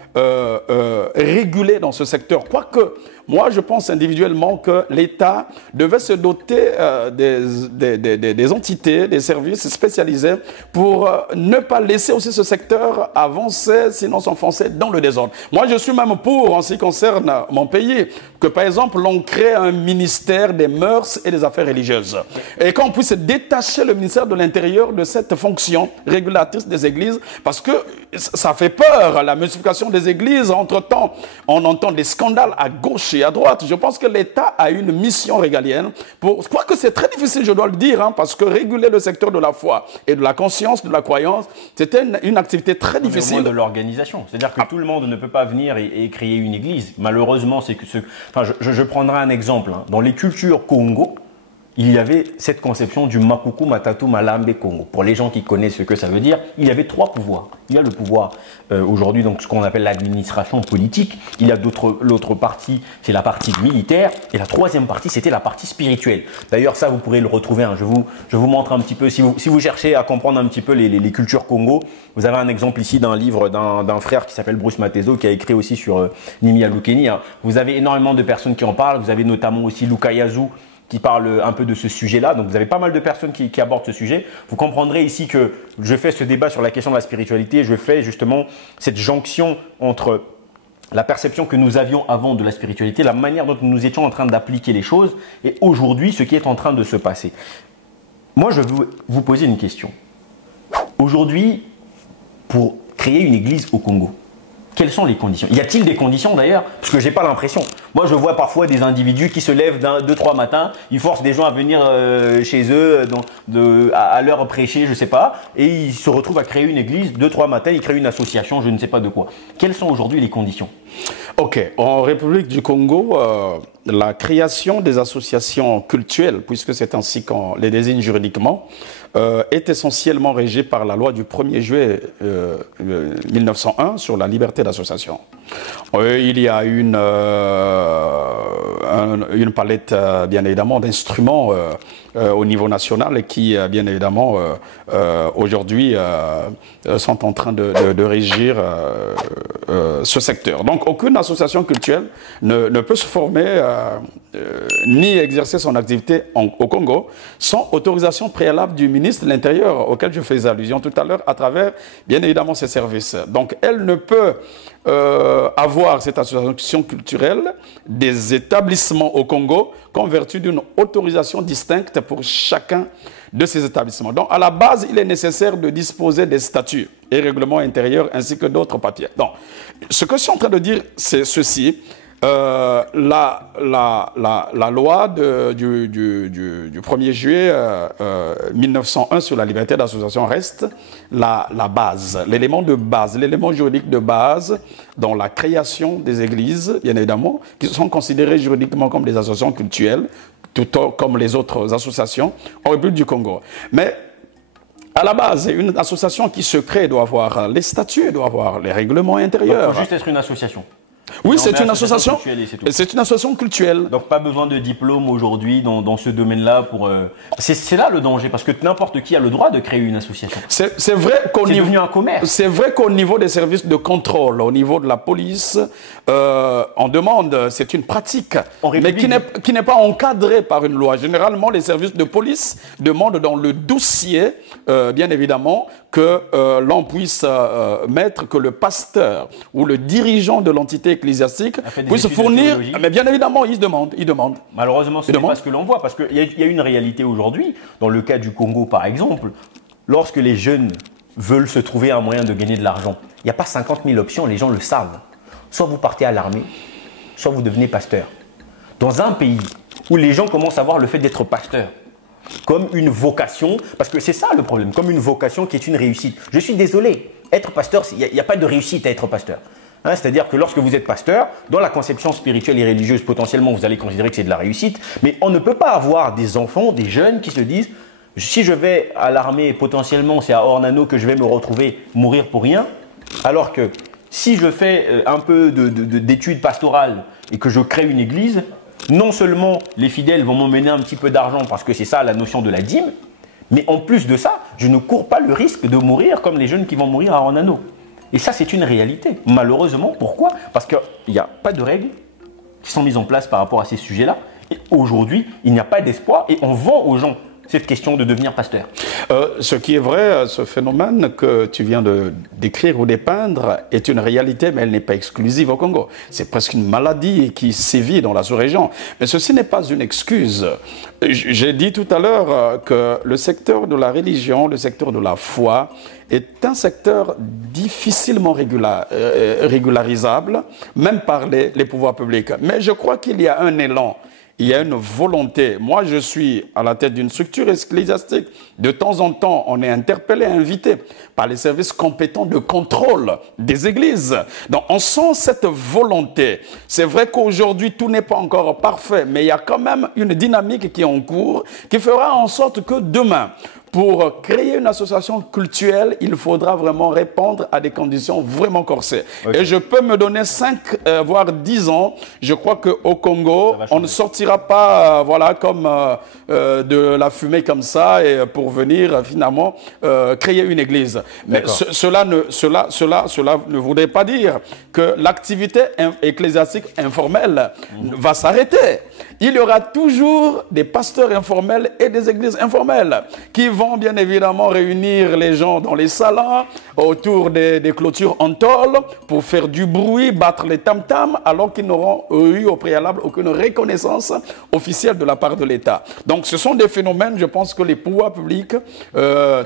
réguler dans ce secteur. Quoique, moi, je pense individuellement que l'État devait se doter des entités, des services spécialisés pour ne pas laisser aussi ce secteur avancer, sinon s'enfoncer dans le désordre. Moi, je suis même pour, en ce qui concerne mon pays, que par exemple, l'on crée un ministère des mœurs et des affaires religieuses. Et qu'on puisse détacher le ministère de l'Intérieur de cette fonction régulatrice des églises, parce que ça fait peur, la multiplication des églises. Entre-temps, on entend des scandales à gauche et à droite. Je pense que l'État a une mission régalienne. Quoique c'est très difficile, je dois le dire, hein, parce que réguler le secteur de la foi et de la conscience, de la croyance, c'était une activité très difficile. Au moins de l'organisation. C'est-à-dire que tout le monde ne peut pas venir et créer une église. Malheureusement, c'est que je prendrai un exemple. Hein. Dans les cultures Congo, il y avait cette conception du Makuku Matatu Malambe Congo. Pour les gens qui connaissent ce que ça veut dire, il y avait trois pouvoirs. Il y a le pouvoir aujourd'hui, donc ce qu'on appelle l'administration politique. Il y a l'autre partie, c'est la partie militaire. Et la troisième partie, c'était la partie spirituelle. D'ailleurs, ça, vous pourrez le retrouver. Hein. Je vous montre un petit peu. Si vous cherchez à comprendre un petit peu les cultures Congo, vous avez un exemple ici d'un livre d'un frère qui s'appelle Bruce Matezo, qui a écrit aussi sur Nimia Lukeni. Hein. Vous avez énormément de personnes qui en parlent. Vous avez notamment aussi Luka Yazoo, qui parle un peu de ce sujet-là. Donc, vous avez pas mal de personnes qui abordent ce sujet. Vous comprendrez ici que je fais ce débat sur la question de la spiritualité. Je fais justement cette jonction entre la perception que nous avions avant de la spiritualité, la manière dont nous étions en train d'appliquer les choses et aujourd'hui, ce qui est en train de se passer. Moi, je veux vous poser une question. Aujourd'hui, pour créer une église au Congo, quelles sont les conditions? Y a-t-il des conditions d'ailleurs? Parce que j'ai pas l'impression. Moi, je vois parfois des individus qui se lèvent 2-3 matins, ils forcent des gens à venir chez eux à l'heure prêcher, je sais pas, et ils se retrouvent à créer une église 2-3 matins, ils créent une association, je ne sais pas de quoi. Quelles sont aujourd'hui les conditions? Ok, en République du Congo, la création des associations cultuelles, puisque c'est ainsi qu'on les désigne juridiquement, est essentiellement régie par la loi du 1er juillet 1901 sur la liberté d'association. Il y a une palette, bien évidemment, d'instruments au niveau national qui, bien évidemment, aujourd'hui sont en train de régir ce secteur. Donc, aucune association culturelle ne peut se former ni exercer son activité au Congo sans autorisation préalable du ministre de l'Intérieur, auquel je faisais allusion tout à l'heure, à travers, bien évidemment, ses services. Donc, elle ne peut avoir cette association culturelle des établissements au Congo qu'en vertu d'une autorisation distincte pour chacun de ces établissements. Donc, à la base, il est nécessaire de disposer des statuts et règlements intérieurs ainsi que d'autres papiers. Donc, ce que je suis en train de dire, c'est ceci. La loi du 1er juillet 1901 sur la liberté d'association reste la base, l'élément de base, l'élément juridique de base dans la création des églises, bien évidemment, qui sont considérées juridiquement comme des associations cultuelles, tout comme les autres associations en République du Congo. Mais à la base, une association qui se crée doit avoir les statuts, doit avoir les règlements intérieurs. Il faut juste être une association. Oui, c'est une association. C'est une association cultuelle. Donc pas besoin de diplôme aujourd'hui dans ce domaine-là pour. C'est là le danger parce que n'importe qui a le droit de créer une association. C'est vrai qu'au niveau devenu un commerce. C'est vrai qu'au niveau des services de contrôle, au niveau de la police, on demande, c'est une pratique, mais qui n'est pas encadrée par une loi. Généralement, les services de police demandent dans le dossier, bien évidemment, que l'on puisse mettre que le pasteur ou le dirigeant de l'entité ecclésiastique puisse fournir. Mais bien évidemment, il demande. Malheureusement, ce n'est pas ce que l'on voit, parce qu'il y a une réalité aujourd'hui, dans le cas du Congo par exemple, lorsque les jeunes veulent se trouver un moyen de gagner de l'argent, il n'y a pas 50 000 options, les gens le savent. Soit vous partez à l'armée, soit vous devenez pasteur. Dans un pays où les gens commencent à voir le fait d'être pasteur comme une vocation, parce que c'est ça le problème, comme une vocation qui est une réussite. Je suis désolé, être pasteur, il n'y a pas de réussite à être pasteur. Hein, c'est-à-dire que lorsque vous êtes pasteur, dans la conception spirituelle et religieuse, potentiellement, vous allez considérer que c'est de la réussite, mais on ne peut pas avoir des enfants, des jeunes qui se disent Si je vais à l'armée, potentiellement, c'est à Ornano que je vais me retrouver mourir pour rien. Alors que si je fais un peu d'études pastorales et que je crée une église, non seulement les fidèles vont m'emmener un petit peu d'argent parce que c'est ça la notion de la dîme, mais en plus de ça, je ne cours pas le risque de mourir comme les jeunes qui vont mourir à Ornano. Et ça, c'est une réalité. Malheureusement, pourquoi? Parce qu'il n'y a pas de règles qui sont mises en place par rapport à ces sujets-là. Et aujourd'hui, il n'y a pas d'espoir et on vend aux gens cette question de devenir pasteur. Ce qui est vrai, ce phénomène que tu viens de décrire ou dépeindre est une réalité, mais elle n'est pas exclusive au Congo. C'est presque une maladie qui sévit dans la sous-région. Mais ceci n'est pas une excuse. J'ai dit tout à l'heure que le secteur de la religion, le secteur de la foi, est un secteur difficilement régularisable, même par les pouvoirs publics. Mais je crois qu'il y a un élan. Il y a une volonté. Moi, je suis à la tête d'une structure ecclésiastique. De temps en temps, on est interpellé, invité par les services compétents de contrôle des églises. Donc, on sent cette volonté. C'est vrai qu'aujourd'hui, tout n'est pas encore parfait, mais il y a quand même une dynamique qui est en cours, qui fera en sorte que demain, pour créer une association cultuelle, il faudra vraiment répondre à des conditions vraiment corsées. Okay. Et je peux me donner 5, voire 10 ans. Je crois qu'au Congo, on ne sortira pas voilà, comme de la fumée comme ça et pour venir finalement créer une église. Mais cela ne voudrait pas dire que l'activité ecclésiastique informelle va s'arrêter. Il y aura toujours des pasteurs informels et des églises informelles qui vont bien évidemment réunir les gens dans les salons, autour des clôtures en tôle, pour faire du bruit, battre les tam-tams, alors qu'ils n'auront eu au préalable aucune reconnaissance officielle de la part de l'État. Donc ce sont des phénomènes, je pense que les pouvoirs publics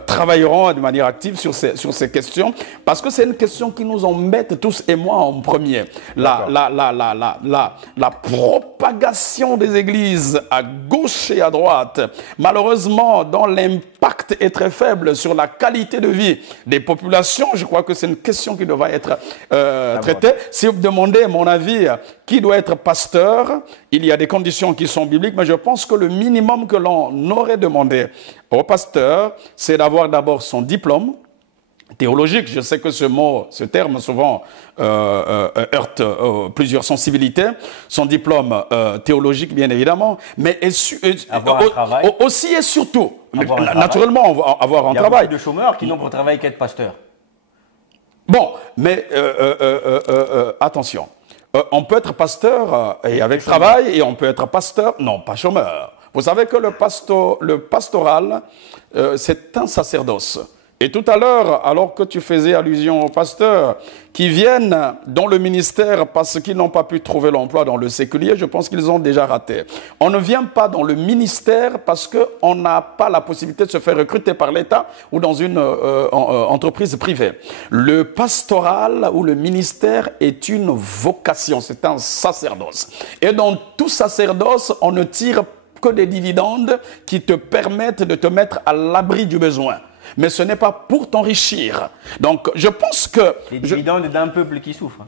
travailleront de manière active sur ces questions, parce que c'est une question qui nous embête tous et moi en premier. La propagation des églises à gauche et à droite, malheureusement, dont l'impact est très faible sur la qualité de vie des populations, je crois que c'est une question qui devra être traitée. Si vous me demandez mon avis, qui doit être pasteur, il y a des conditions qui sont bibliques, mais je pense que le minimum que l'on aurait demandé au pasteur, c'est d'avoir d'abord son diplôme théologique. Je sais que ce terme souvent heurte plusieurs sensibilités. Son diplôme théologique, bien évidemment, mais aussi et surtout, naturellement, avoir un travail. Il y a beaucoup de chômeurs qui n'ont pour travail qu'être pasteur. Bon, mais attention, on peut être pasteur et avec travail, et on peut être pasteur, non, pas chômeur. Vous savez que le pastoral, c'est un sacerdoce. Et tout à l'heure, alors que tu faisais allusion aux pasteurs qui viennent dans le ministère parce qu'ils n'ont pas pu trouver l'emploi dans le séculier, je pense qu'ils ont déjà raté. On ne vient pas dans le ministère parce qu'on n'a pas la possibilité de se faire recruter par l'État ou dans une entreprise privée. Le pastoral ou le ministère est une vocation, c'est un sacerdoce. Et dans tout sacerdoce, on ne tire que des dividendes qui te permettent de te mettre à l'abri du besoin. Mais ce n'est pas pour t'enrichir. Donc, je pense que... Les dividendes d'un peuple qui souffre,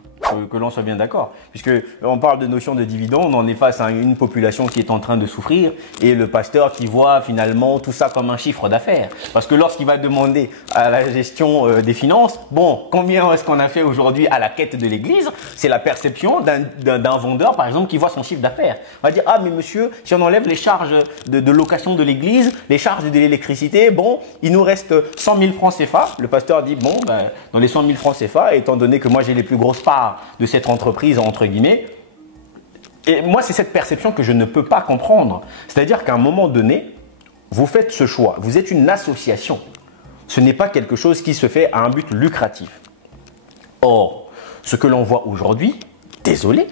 que l'on soit bien d'accord. Puisque on parle de notion de dividendes, on est face à une population qui est en train de souffrir et le pasteur qui voit finalement tout ça comme un chiffre d'affaires. Parce que lorsqu'il va demander à la gestion des finances, bon, combien est-ce qu'on a fait aujourd'hui à la quête de l'église? C'est la perception d'un vendeur, par exemple, qui voit son chiffre d'affaires. On va dire, ah mais monsieur, si on enlève les charges de location de l'église, les charges de l'électricité, bon, il nous reste 100 000 francs CFA. Le pasteur dit, bon, ben, dans les 100 000 francs CFA, étant donné que moi j'ai les plus grosses parts de cette entreprise, entre guillemets, et moi c'est cette perception que je ne peux pas comprendre. C'est-à-dire qu'à un moment donné, vous faites ce choix, vous êtes une association. Ce n'est pas quelque chose qui se fait à un but lucratif. Or, ce que l'on voit aujourd'hui, désolé,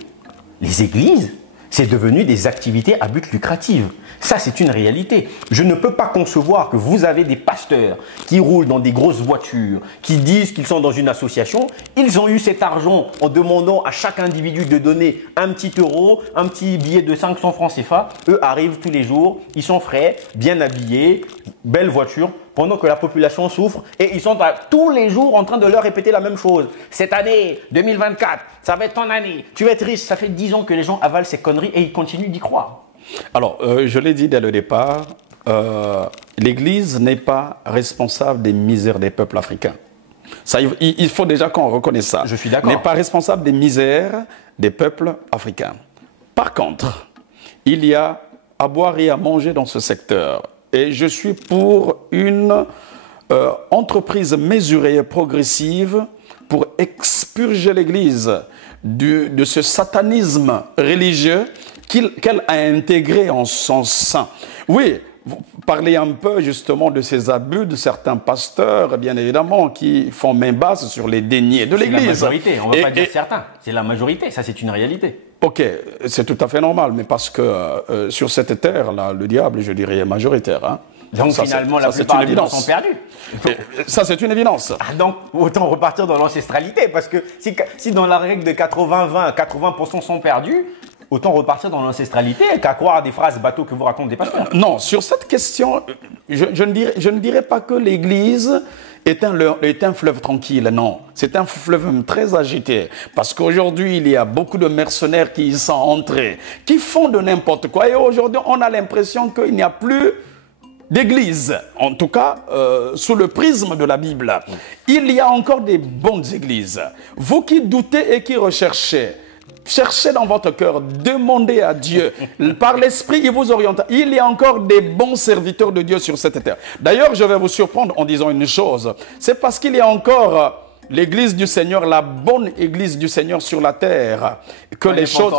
les églises, c'est devenu des activités à but lucratif. Ça, c'est une réalité. Je ne peux pas concevoir que vous avez des pasteurs qui roulent dans des grosses voitures, qui disent qu'ils sont dans une association. Ils ont eu cet argent en demandant à chaque individu de donner un petit euro, un petit billet de 500 francs CFA. Eux arrivent tous les jours, ils sont frais, bien habillés, belle voiture, pendant que la population souffre et ils sont tous les jours en train de leur répéter la même chose. Cette année, 2024, ça va être ton année, tu vas être riche. Ça fait 10 ans que les gens avalent ces conneries et ils continuent d'y croire. Alors, je l'ai dit dès le départ, l'Église n'est pas responsable des misères des peuples africains. Ça, il faut déjà qu'on reconnaisse ça. Je suis d'accord. N'est pas responsable des misères des peuples africains. Par contre, il y a à boire et à manger dans ce secteur. Et je suis pour une entreprise mesurée et progressive pour expurger l'Église de ce satanisme religieux qu'elle a intégré en son sein. Oui, vous parlez un peu justement de ces abus de certains pasteurs, bien évidemment, qui font main basse sur les deniers de l'Église. C'est la majorité, on ne va pas dire certains, c'est la majorité, ça c'est une réalité. Ok, c'est tout à fait normal, mais parce que sur cette terre-là, le diable, je dirais, est majoritaire. Hein. Donc ça, finalement, la plupart des gens sont perdus. Ça, c'est une évidence. Ah, donc, autant repartir dans l'ancestralité, parce que si dans la règle de 80-20, 80% sont perdus, autant repartir dans l'ancestralité qu'à croire des phrases bateaux que vous racontez des pasteurs. Non, sur cette question, je ne dirais pas que l'Église est un fleuve tranquille, non. C'est un fleuve très agité, parce qu'aujourd'hui, il y a beaucoup de mercenaires qui y sont entrés, qui font de n'importe quoi, et aujourd'hui, on a l'impression qu'il n'y a plus d'église, en tout cas sous le prisme de la Bible. Il y a encore des bonnes églises. Vous qui doutez et qui recherchez, cherchez dans votre cœur, demandez à Dieu, par l'Esprit, il vous oriente. Il y a encore des bons serviteurs de Dieu sur cette terre. D'ailleurs, je vais vous surprendre en disant une chose. C'est parce qu'il y a encore l'église du Seigneur, la bonne église du Seigneur sur la terre, que les choses...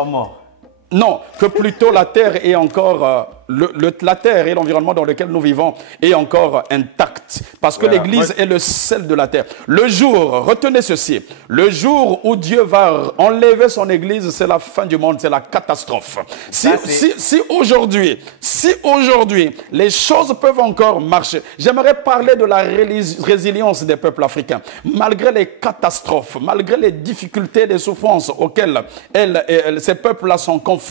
Non, que plutôt la terre est encore, la terre et l'environnement dans lequel nous vivons est encore intact. Parce que l'Église est le sel de la terre. Le jour, retenez ceci, le jour où Dieu va enlever son Église, c'est la fin du monde, c'est la catastrophe. Si aujourd'hui, les choses peuvent encore marcher, j'aimerais parler de la résilience des peuples africains. Malgré les catastrophes, malgré les difficultés, les souffrances auxquelles ces peuples-là sont confrontés,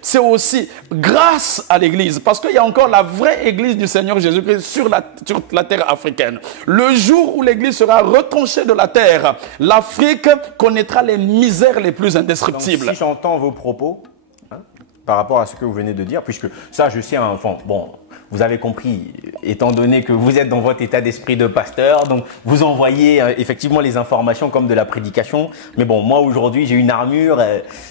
c'est aussi grâce à l'Église, parce qu'il y a encore la vraie Église du Seigneur Jésus-Christ sur la terre africaine. Le jour où l'Église sera retranchée de la terre, l'Afrique connaîtra les misères les plus indescriptibles. Donc, si j'entends vos propos, par rapport à ce que vous venez de dire, puisque ça, je sais, enfin, bon, vous avez compris, étant donné que vous êtes dans votre état d'esprit de pasteur, donc vous envoyez effectivement les informations comme de la prédication. Mais bon, moi aujourd'hui, j'ai une armure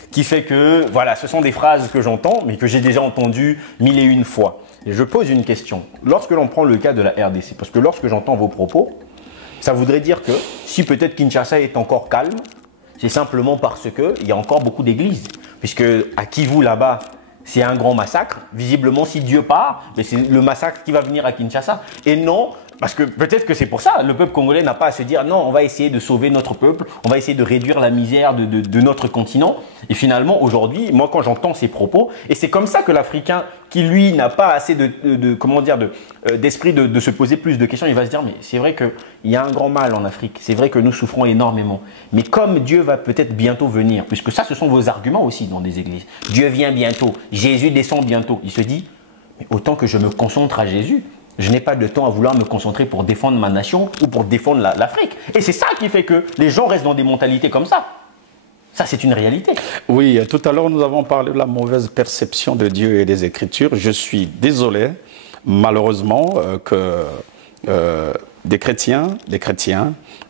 qui fait que, voilà, ce sont des phrases que j'entends, mais que j'ai déjà entendues 1001 fois. Et je pose une question. Lorsque l'on prend le cas de la RDC, parce que lorsque j'entends vos propos, ça voudrait dire que si peut-être Kinshasa est encore calme, c'est simplement parce qu'il y a encore beaucoup d'églises. Puisque à Kivu, là-bas, c'est un grand massacre. Visiblement, si Dieu part, c'est le massacre qui va venir à Kinshasa. Et non, parce que peut-être que c'est pour ça, le peuple congolais n'a pas à se dire non, on va essayer de sauver notre peuple, on va essayer de réduire la misère de notre continent. Et finalement, aujourd'hui, moi, quand j'entends ces propos, et c'est comme ça que l'Africain, qui lui n'a pas assez d'esprit de se poser plus de questions, il va se dire mais c'est vrai qu'il y a un grand mal en Afrique, c'est vrai que nous souffrons énormément. Mais comme Dieu va peut-être bientôt venir, puisque ça, ce sont vos arguments aussi dans des églises. Dieu vient bientôt, Jésus descend bientôt. Il se dit, mais autant que je me concentre à Jésus, je n'ai pas de temps à vouloir me concentrer pour défendre ma nation ou pour défendre l'Afrique. Et c'est ça qui fait que les gens restent dans des mentalités comme ça. Ça, c'est une réalité. Oui, tout à l'heure, nous avons parlé de la mauvaise perception de Dieu et des Écritures. Je suis désolé, malheureusement, que des chrétiens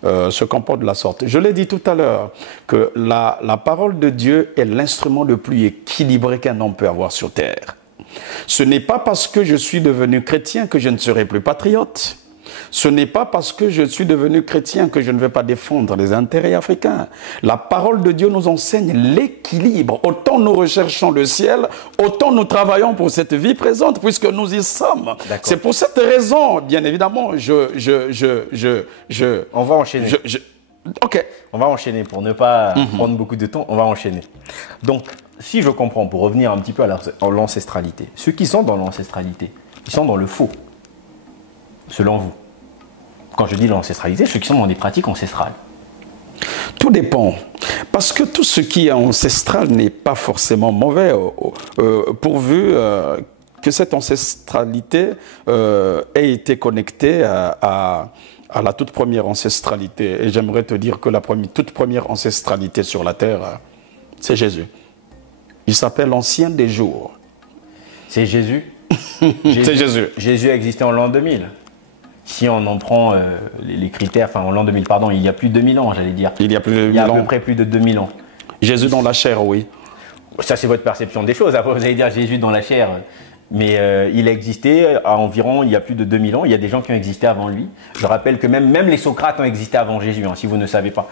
se comportent de la sorte. Je l'ai dit tout à l'heure, que la parole de Dieu est l'instrument le plus équilibré qu'un homme peut avoir sur terre. Ce n'est pas parce que je suis devenu chrétien que je ne serai plus patriote. Ce n'est pas parce que je suis devenu chrétien que je ne vais pas défendre les intérêts africains. La parole de Dieu nous enseigne l'équilibre. Autant nous recherchons le ciel, autant nous travaillons pour cette vie présente, puisque nous y sommes. C'est pour cette raison, bien évidemment, on va enchaîner. Ok. On va enchaîner pour ne pas prendre beaucoup de temps. On va enchaîner. Donc, si je comprends, pour revenir un petit peu à l'ancestralité, ceux qui sont dans l'ancestralité, ils sont dans le faux, selon vous. Quand je dis l'ancestralité, ceux qui sont dans des pratiques ancestrales. Tout dépend. Parce que tout ce qui est ancestral n'est pas forcément mauvais, pourvu que cette ancestralité ait été connectée à la toute première ancestralité. Et j'aimerais te dire que la toute première ancestralité sur la terre, c'est Jésus. Il s'appelle l'Ancien des jours. C'est Jésus. C'est Jésus. Jésus a existé en l'an 2000. Si on en prend les critères, enfin en l'an 2000, pardon, il y a plus de 2000 ans, j'allais dire. Il y a plus de 2000 Il y a à ans. peu près plus de 2000 ans. Jésus dans la chair, oui. Ça, c'est votre perception des choses. Après, vous allez dire Jésus dans la chair. Mais il a existé à environ, il y a plus de 2000 ans. Il y a des gens qui ont existé avant lui. Je rappelle que même les Socrates ont existé avant Jésus, hein, si vous ne savez pas.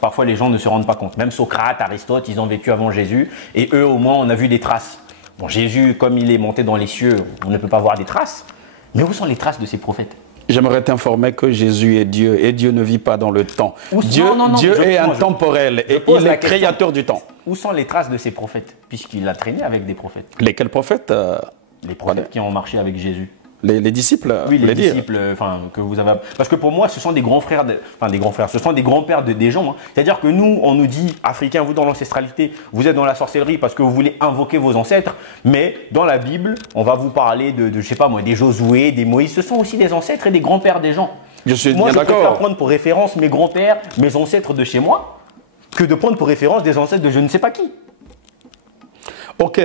Parfois, les gens ne se rendent pas compte. Même Socrate, Aristote, ils ont vécu avant Jésus. Et eux, au moins, on a vu des traces. Bon, Jésus, comme il est monté dans les cieux, on ne peut pas voir des traces. Mais où sont les traces de ces prophètes? J'aimerais t'informer que Jésus est Dieu et Dieu ne vit pas dans le temps. Dieu est intemporel et il est créateur du temps. Où sont les traces de ces prophètes? Puisqu'il a traîné avec des prophètes. Lesquels prophètes? Les prophètes qui ont marché avec Jésus. Les disciples? Oui, les disciples, que vous avez. Parce que pour moi, ce sont des grands frères, ce sont des grands-pères des gens. Hein. C'est-à-dire que nous, on nous dit, Africains, vous dans l'ancestralité, vous êtes dans la sorcellerie parce que vous voulez invoquer vos ancêtres. Mais dans la Bible, on va vous parler de je sais pas moi, des Josué, des Moïse. Ce sont aussi des ancêtres et des grands-pères des gens. Je suis moi, bien je préfère d'accord. prendre pour référence mes grands-pères, mes ancêtres de chez moi, que de prendre pour référence des ancêtres de je ne sais pas qui. Ok,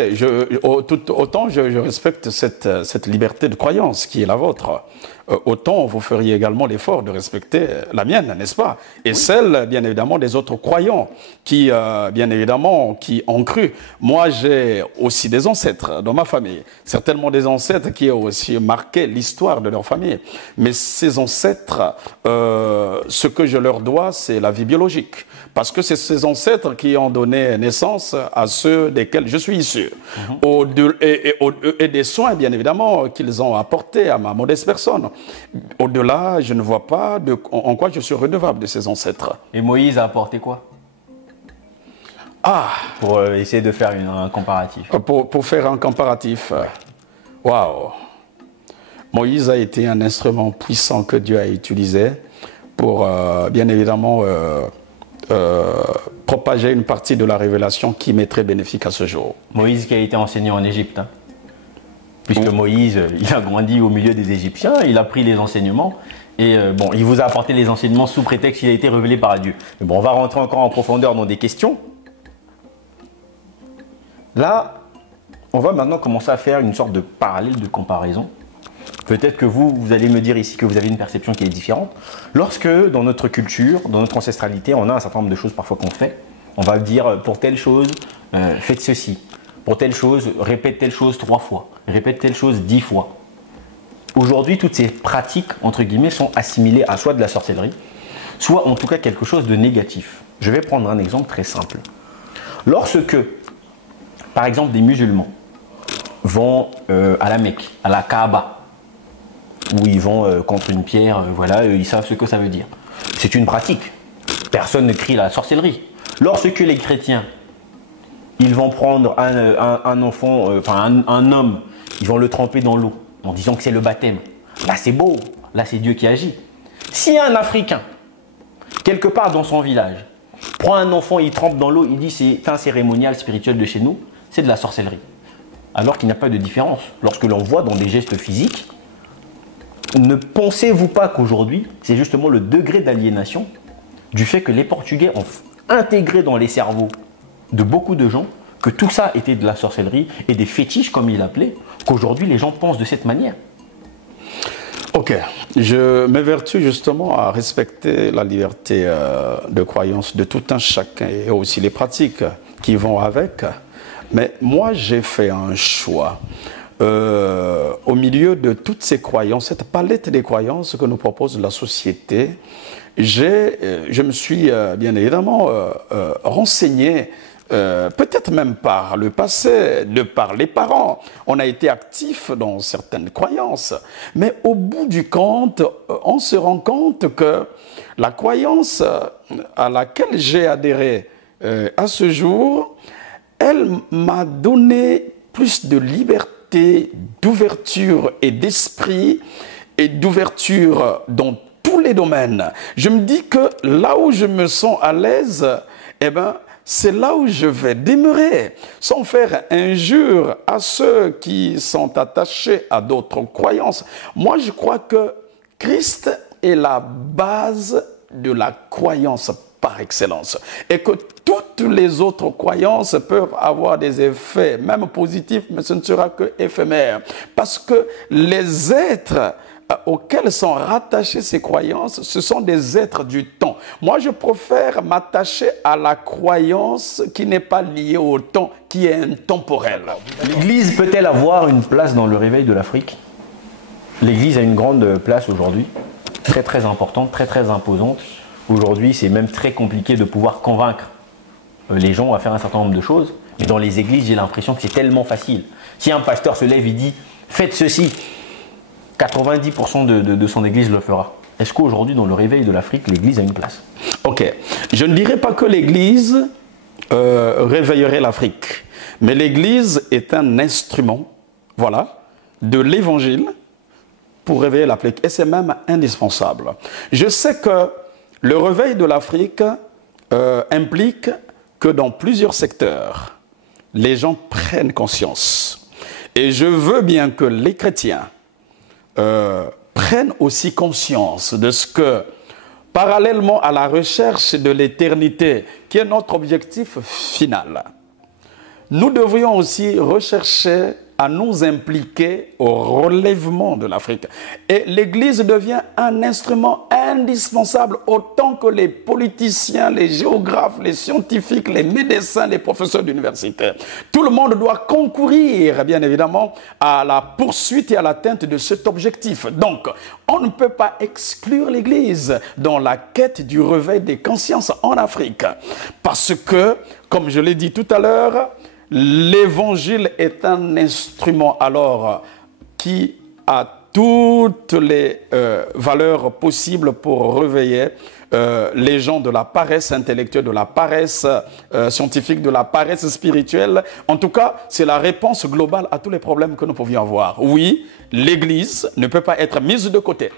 autant je respecte cette liberté de croyance qui est la vôtre, autant vous feriez également l'effort de respecter la mienne, n'est-ce pas? Et celle, bien évidemment, des autres croyants qui, bien évidemment, qui ont cru. Moi, j'ai aussi des ancêtres dans ma famille, certainement des ancêtres qui ont aussi marqué l'histoire de leur famille. Mais ces ancêtres, ce que je leur dois, c'est la vie biologique. Parce que c'est ces ancêtres qui ont donné naissance à ceux desquels je suis issu. Et des soins, bien évidemment, qu'ils ont apportés à ma modeste personne. Au-delà, je ne vois pas en quoi je suis redevable de ces ancêtres. Et Moïse a apporté quoi? Pour essayer de faire un comparatif. Pour faire un comparatif. Waouh! Moïse a été un instrument puissant que Dieu a utilisé pour, bien évidemment, propager une partie de la révélation qui m'est très bénéfique à ce jour. Moïse qui a été enseigné en Égypte, hein. Puisque Moïse, il a grandi au milieu des Égyptiens, il a pris les enseignements, et bon, il vous a apporté les enseignements sous prétexte qu'il a été révélé par Dieu. Mais bon, on va rentrer encore en profondeur dans des questions. Là, on va maintenant commencer à faire une sorte de parallèle, de comparaison. Peut-être que vous allez me dire ici que vous avez une perception qui est différente. Lorsque, dans notre culture, dans notre ancestralité, on a un certain nombre de choses parfois qu'on fait, on va dire pour telle chose, faites ceci. Pour telle chose, répète telle chose 3 fois. Répète telle chose 10 fois. Aujourd'hui, toutes ces pratiques, entre guillemets, sont assimilées à soit de la sorcellerie, soit en tout cas quelque chose de négatif. Je vais prendre un exemple très simple. Lorsque, par exemple, des musulmans vont à la Mecque, à la Kaaba, où ils vont contre une pierre, voilà, ils savent ce que ça veut dire. C'est une pratique. Personne ne crie la sorcellerie. Lorsque les chrétiens, ils vont prendre un enfant, un homme, ils vont le tremper dans l'eau, en disant que c'est le baptême. Là, c'est beau. Là, c'est Dieu qui agit. Si un Africain, quelque part dans son village, prend un enfant, il trempe dans l'eau, il dit c'est un cérémonial spirituel de chez nous, c'est de la sorcellerie. Alors qu'il n'y a pas de différence. Lorsque l'on voit dans des gestes physiques, ne pensez-vous pas qu'aujourd'hui, c'est justement le degré d'aliénation du fait que les Portugais ont intégré dans les cerveaux de beaucoup de gens que tout ça était de la sorcellerie et des fétiches, comme il l'appelait, qu'aujourd'hui les gens pensent de cette manière? Ok, je m'évertue justement à respecter la liberté de croyance de tout un chacun et aussi les pratiques qui vont avec. Mais moi, j'ai fait un choix. Au milieu de toutes ces croyances, cette palette des croyances que nous propose la société, je me suis bien évidemment renseigné, peut-être même par le passé, de par les parents. On a été actifs dans certaines croyances. Mais au bout du compte, on se rend compte que la croyance à laquelle j'ai adhéré à ce jour, elle m'a donné plus de liberté, d'ouverture et d'esprit et d'ouverture dans tous les domaines. Je me dis que là où je me sens à l'aise, eh ben, c'est là où je vais demeurer, sans faire injure à ceux qui sont attachés à d'autres croyances. Moi, je crois que Christ est la base de la croyance par excellence. Et que toutes les autres croyances peuvent avoir des effets, même positifs, mais ce ne sera que éphémère. Parce que les êtres auxquels sont rattachées ces croyances, ce sont des êtres du temps. Moi, je préfère m'attacher à la croyance qui n'est pas liée au temps, qui est intemporelle. L'Église peut-elle avoir une place dans le réveil de l'Afrique? L'Église a une grande place aujourd'hui, très très importante, très très imposante. Aujourd'hui, c'est même très compliqué de pouvoir convaincre les gens à faire un certain nombre de choses. Mais dans les églises, j'ai l'impression que c'est tellement facile. Si un pasteur se lève et dit « faites ceci », 90% de son église le fera. Est-ce qu'aujourd'hui, dans le réveil de l'Afrique, l'église a une place? Ok. Je ne dirais pas que l'église réveillerait l'Afrique. Mais l'église est un instrument, voilà, de l'évangile pour réveiller l'Afrique. Et c'est même indispensable. Je sais que le réveil de l'Afrique implique que dans plusieurs secteurs, les gens prennent conscience. Et je veux bien que les chrétiens prennent aussi conscience de ce que, parallèlement à la recherche de l'éternité, qui est notre objectif final, nous devrions aussi rechercher à nous impliquer au relèvement de l'Afrique. Et l'Église devient un instrument indispensable autant que les politiciens, les géographes, les scientifiques, les médecins, les professeurs d'université. Tout le monde doit concourir, bien évidemment, à la poursuite et à l'atteinte de cet objectif. Donc, on ne peut pas exclure l'Église dans la quête du réveil des consciences en Afrique. Parce que, comme je l'ai dit tout à l'heure, l'évangile est un instrument alors qui a toutes les valeurs possibles pour réveiller les gens de la paresse intellectuelle, de la paresse scientifique, de la paresse spirituelle. En tout cas, c'est la réponse globale à tous les problèmes que nous pouvions avoir. Oui, l'Église ne peut pas être mise de côté.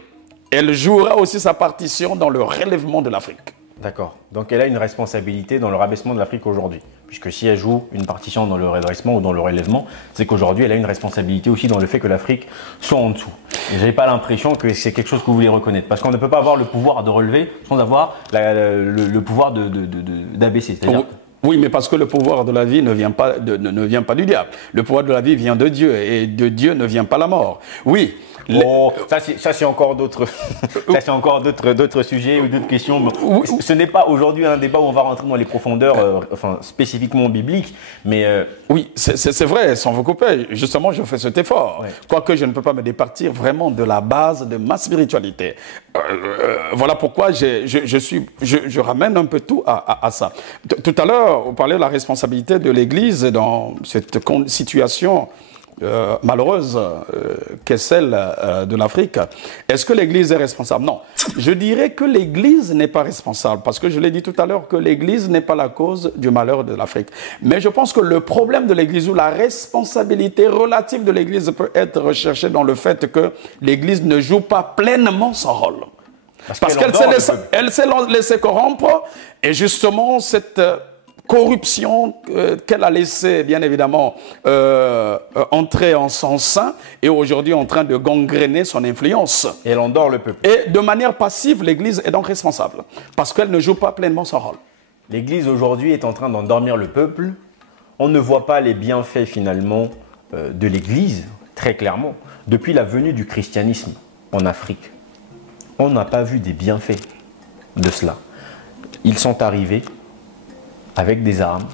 Elle jouera aussi sa partition dans le relèvement de l'Afrique. D'accord. Donc elle a une responsabilité dans le rabaissement de l'Afrique aujourd'hui. Puisque si elle joue une partition dans le redressement ou dans le relèvement, c'est qu'aujourd'hui elle a une responsabilité aussi dans le fait que l'Afrique soit en dessous. Et je n'ai pas l'impression que c'est quelque chose que vous voulez reconnaître. Parce qu'on ne peut pas avoir le pouvoir de relever sans avoir le pouvoir d'abaisser. Oui, mais parce que le pouvoir de la vie ne vient pas du diable. Le pouvoir de la vie vient de Dieu et de Dieu ne vient pas la mort. Oui. Oh, ça c'est encore d'autres sujets ou d'autres questions. Ce n'est pas aujourd'hui un débat où on va rentrer dans les profondeurs spécifiquement bibliques, mais oui, c'est vrai, sans vous couper. Justement, je fais cet effort. Ouais. Quoique je ne peux pas me départir vraiment de la base de ma spiritualité. Voilà pourquoi je ramène un peu tout à ça. Tout à l'heure, vous parlez de la responsabilité de l'Église dans cette situation malheureuse qu'est celle de l'Afrique. Est-ce que l'Église est responsable? Non. Je dirais que l'Église n'est pas responsable parce que je l'ai dit tout à l'heure que l'Église n'est pas la cause du malheur de l'Afrique. Mais je pense que le problème de l'Église ou la responsabilité relative de l'Église peut être recherchée dans le fait que l'Église ne joue pas pleinement son rôle. Parce qu'elle s'est laissée corrompre et justement cette corruption qu'elle a laissé, bien évidemment, entrer en son sein et aujourd'hui en train de gangréner son influence. Et elle endort le peuple. Et de manière passive, l'Église est donc responsable parce qu'elle ne joue pas pleinement son rôle. L'Église aujourd'hui est en train d'endormir le peuple. On ne voit pas les bienfaits finalement de l'Église, très clairement. Depuis la venue du christianisme en Afrique, on n'a pas vu des bienfaits de cela. Ils sont arrivés avec des armes.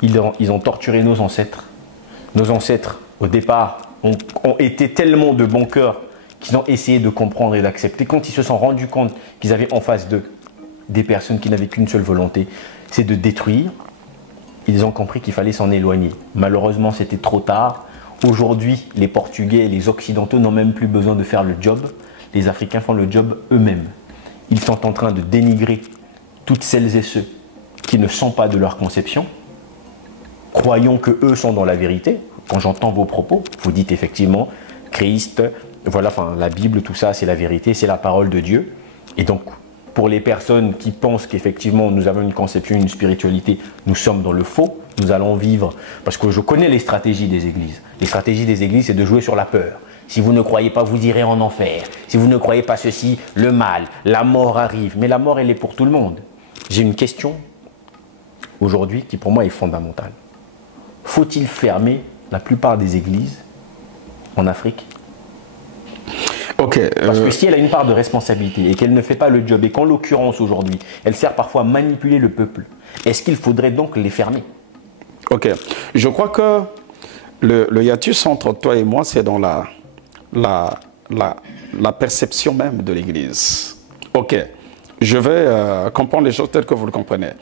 Ils ont torturé nos ancêtres. Nos ancêtres, au départ, ont été tellement de bon cœur qu'ils ont essayé de comprendre et d'accepter. Quand ils se sont rendus compte qu'ils avaient en face d'eux des personnes qui n'avaient qu'une seule volonté, c'est de détruire, ils ont compris qu'il fallait s'en éloigner. Malheureusement, c'était trop tard. Aujourd'hui, les Portugais et les Occidentaux n'ont même plus besoin de faire le job. Les Africains font le job eux-mêmes. Ils sont en train de dénigrer toutes celles et ceux qui ne sont pas de leur conception. Croyons que eux sont dans la vérité. Quand j'entends vos propos, vous dites effectivement Christ, voilà, la Bible, tout ça, c'est la vérité, c'est la parole de Dieu. Et donc, pour les personnes qui pensent qu'effectivement nous avons une conception, une spiritualité, nous sommes dans le faux. Nous allons vivre, parce que je connais les stratégies des églises. Les stratégies des églises, c'est de jouer sur la peur. Si vous ne croyez pas, vous irez en enfer. Si vous ne croyez pas ceci, le mal, la mort arrive. Mais la mort, elle est pour tout le monde. J'ai une question aujourd'hui qui pour moi est fondamentale. Faut-il fermer la plupart des églises en Afrique? Parce que si elle a une part de responsabilité et qu'elle ne fait pas le job, et qu'en l'occurrence aujourd'hui, elle sert parfois à manipuler le peuple, est-ce qu'il faudrait donc les fermer? Ok. Je crois que le hiatus entre toi et moi, c'est dans la perception même de l'Église. Ok. Je vais comprendre les choses telles que vous le comprenez.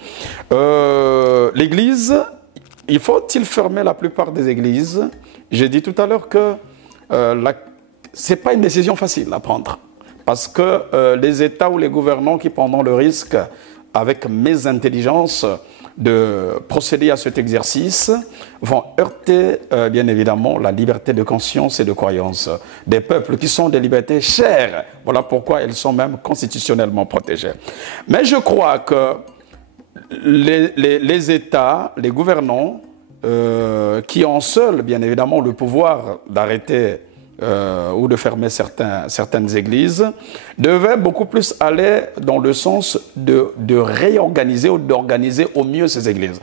L'Église, faut-il fermer la plupart des églises? J'ai dit tout à l'heure que ce n'est pas une décision facile à prendre. Parce que les États ou les gouvernants qui prendront le risque, avec mes intelligences, de procéder à cet exercice, vont heurter, bien évidemment, la liberté de conscience et de croyance des peuples qui sont des libertés chères. Voilà pourquoi elles sont même constitutionnellement protégées. Mais je crois que les États, les gouvernants, qui ont seuls, bien évidemment, le pouvoir d'arrêter ou de fermer certaines églises, devaient beaucoup plus aller dans le sens de réorganiser ou d'organiser au mieux ces églises.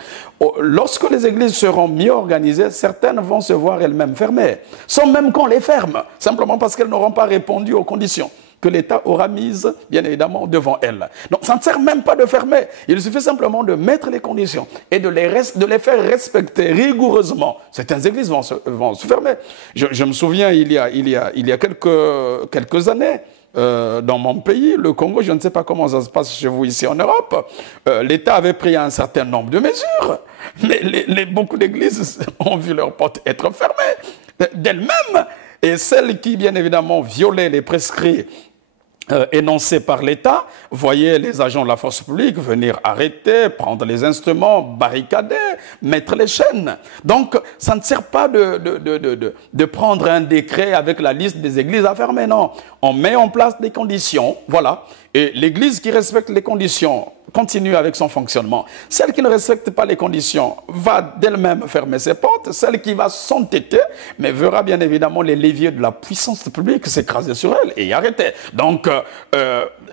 Lorsque les églises seront mieux organisées, certaines vont se voir elles-mêmes fermées, sans même qu'on les ferme, simplement parce qu'elles n'auront pas répondu aux conditions que l'État aura mises, bien évidemment, devant elles. Donc, ça ne sert même pas de fermer. Il suffit simplement de mettre les conditions et de les faire respecter rigoureusement. Certaines églises vont se fermer. Je me souviens, il y a quelques années, dans mon pays, le Congo, je ne sais pas comment ça se passe chez vous ici en Europe, l'État avait pris un certain nombre de mesures, mais beaucoup d'églises ont vu leurs portes être fermées d'elles-mêmes. Et celles qui, bien évidemment, violaient les prescrits énoncés par l'État, voyaient les agents de la force publique venir arrêter, prendre les instruments, barricader, mettre les chaînes. Donc, ça ne sert pas de prendre un décret avec la liste des églises à fermer, non. On met en place des conditions, voilà. Et l'église qui respecte les conditions continue avec son fonctionnement. Celle qui ne respecte pas les conditions va d'elle-même fermer ses portes. Celle qui va s'entêter, mais verra bien évidemment les leviers de la puissance publique s'écraser sur elle et y arrêter. Donc,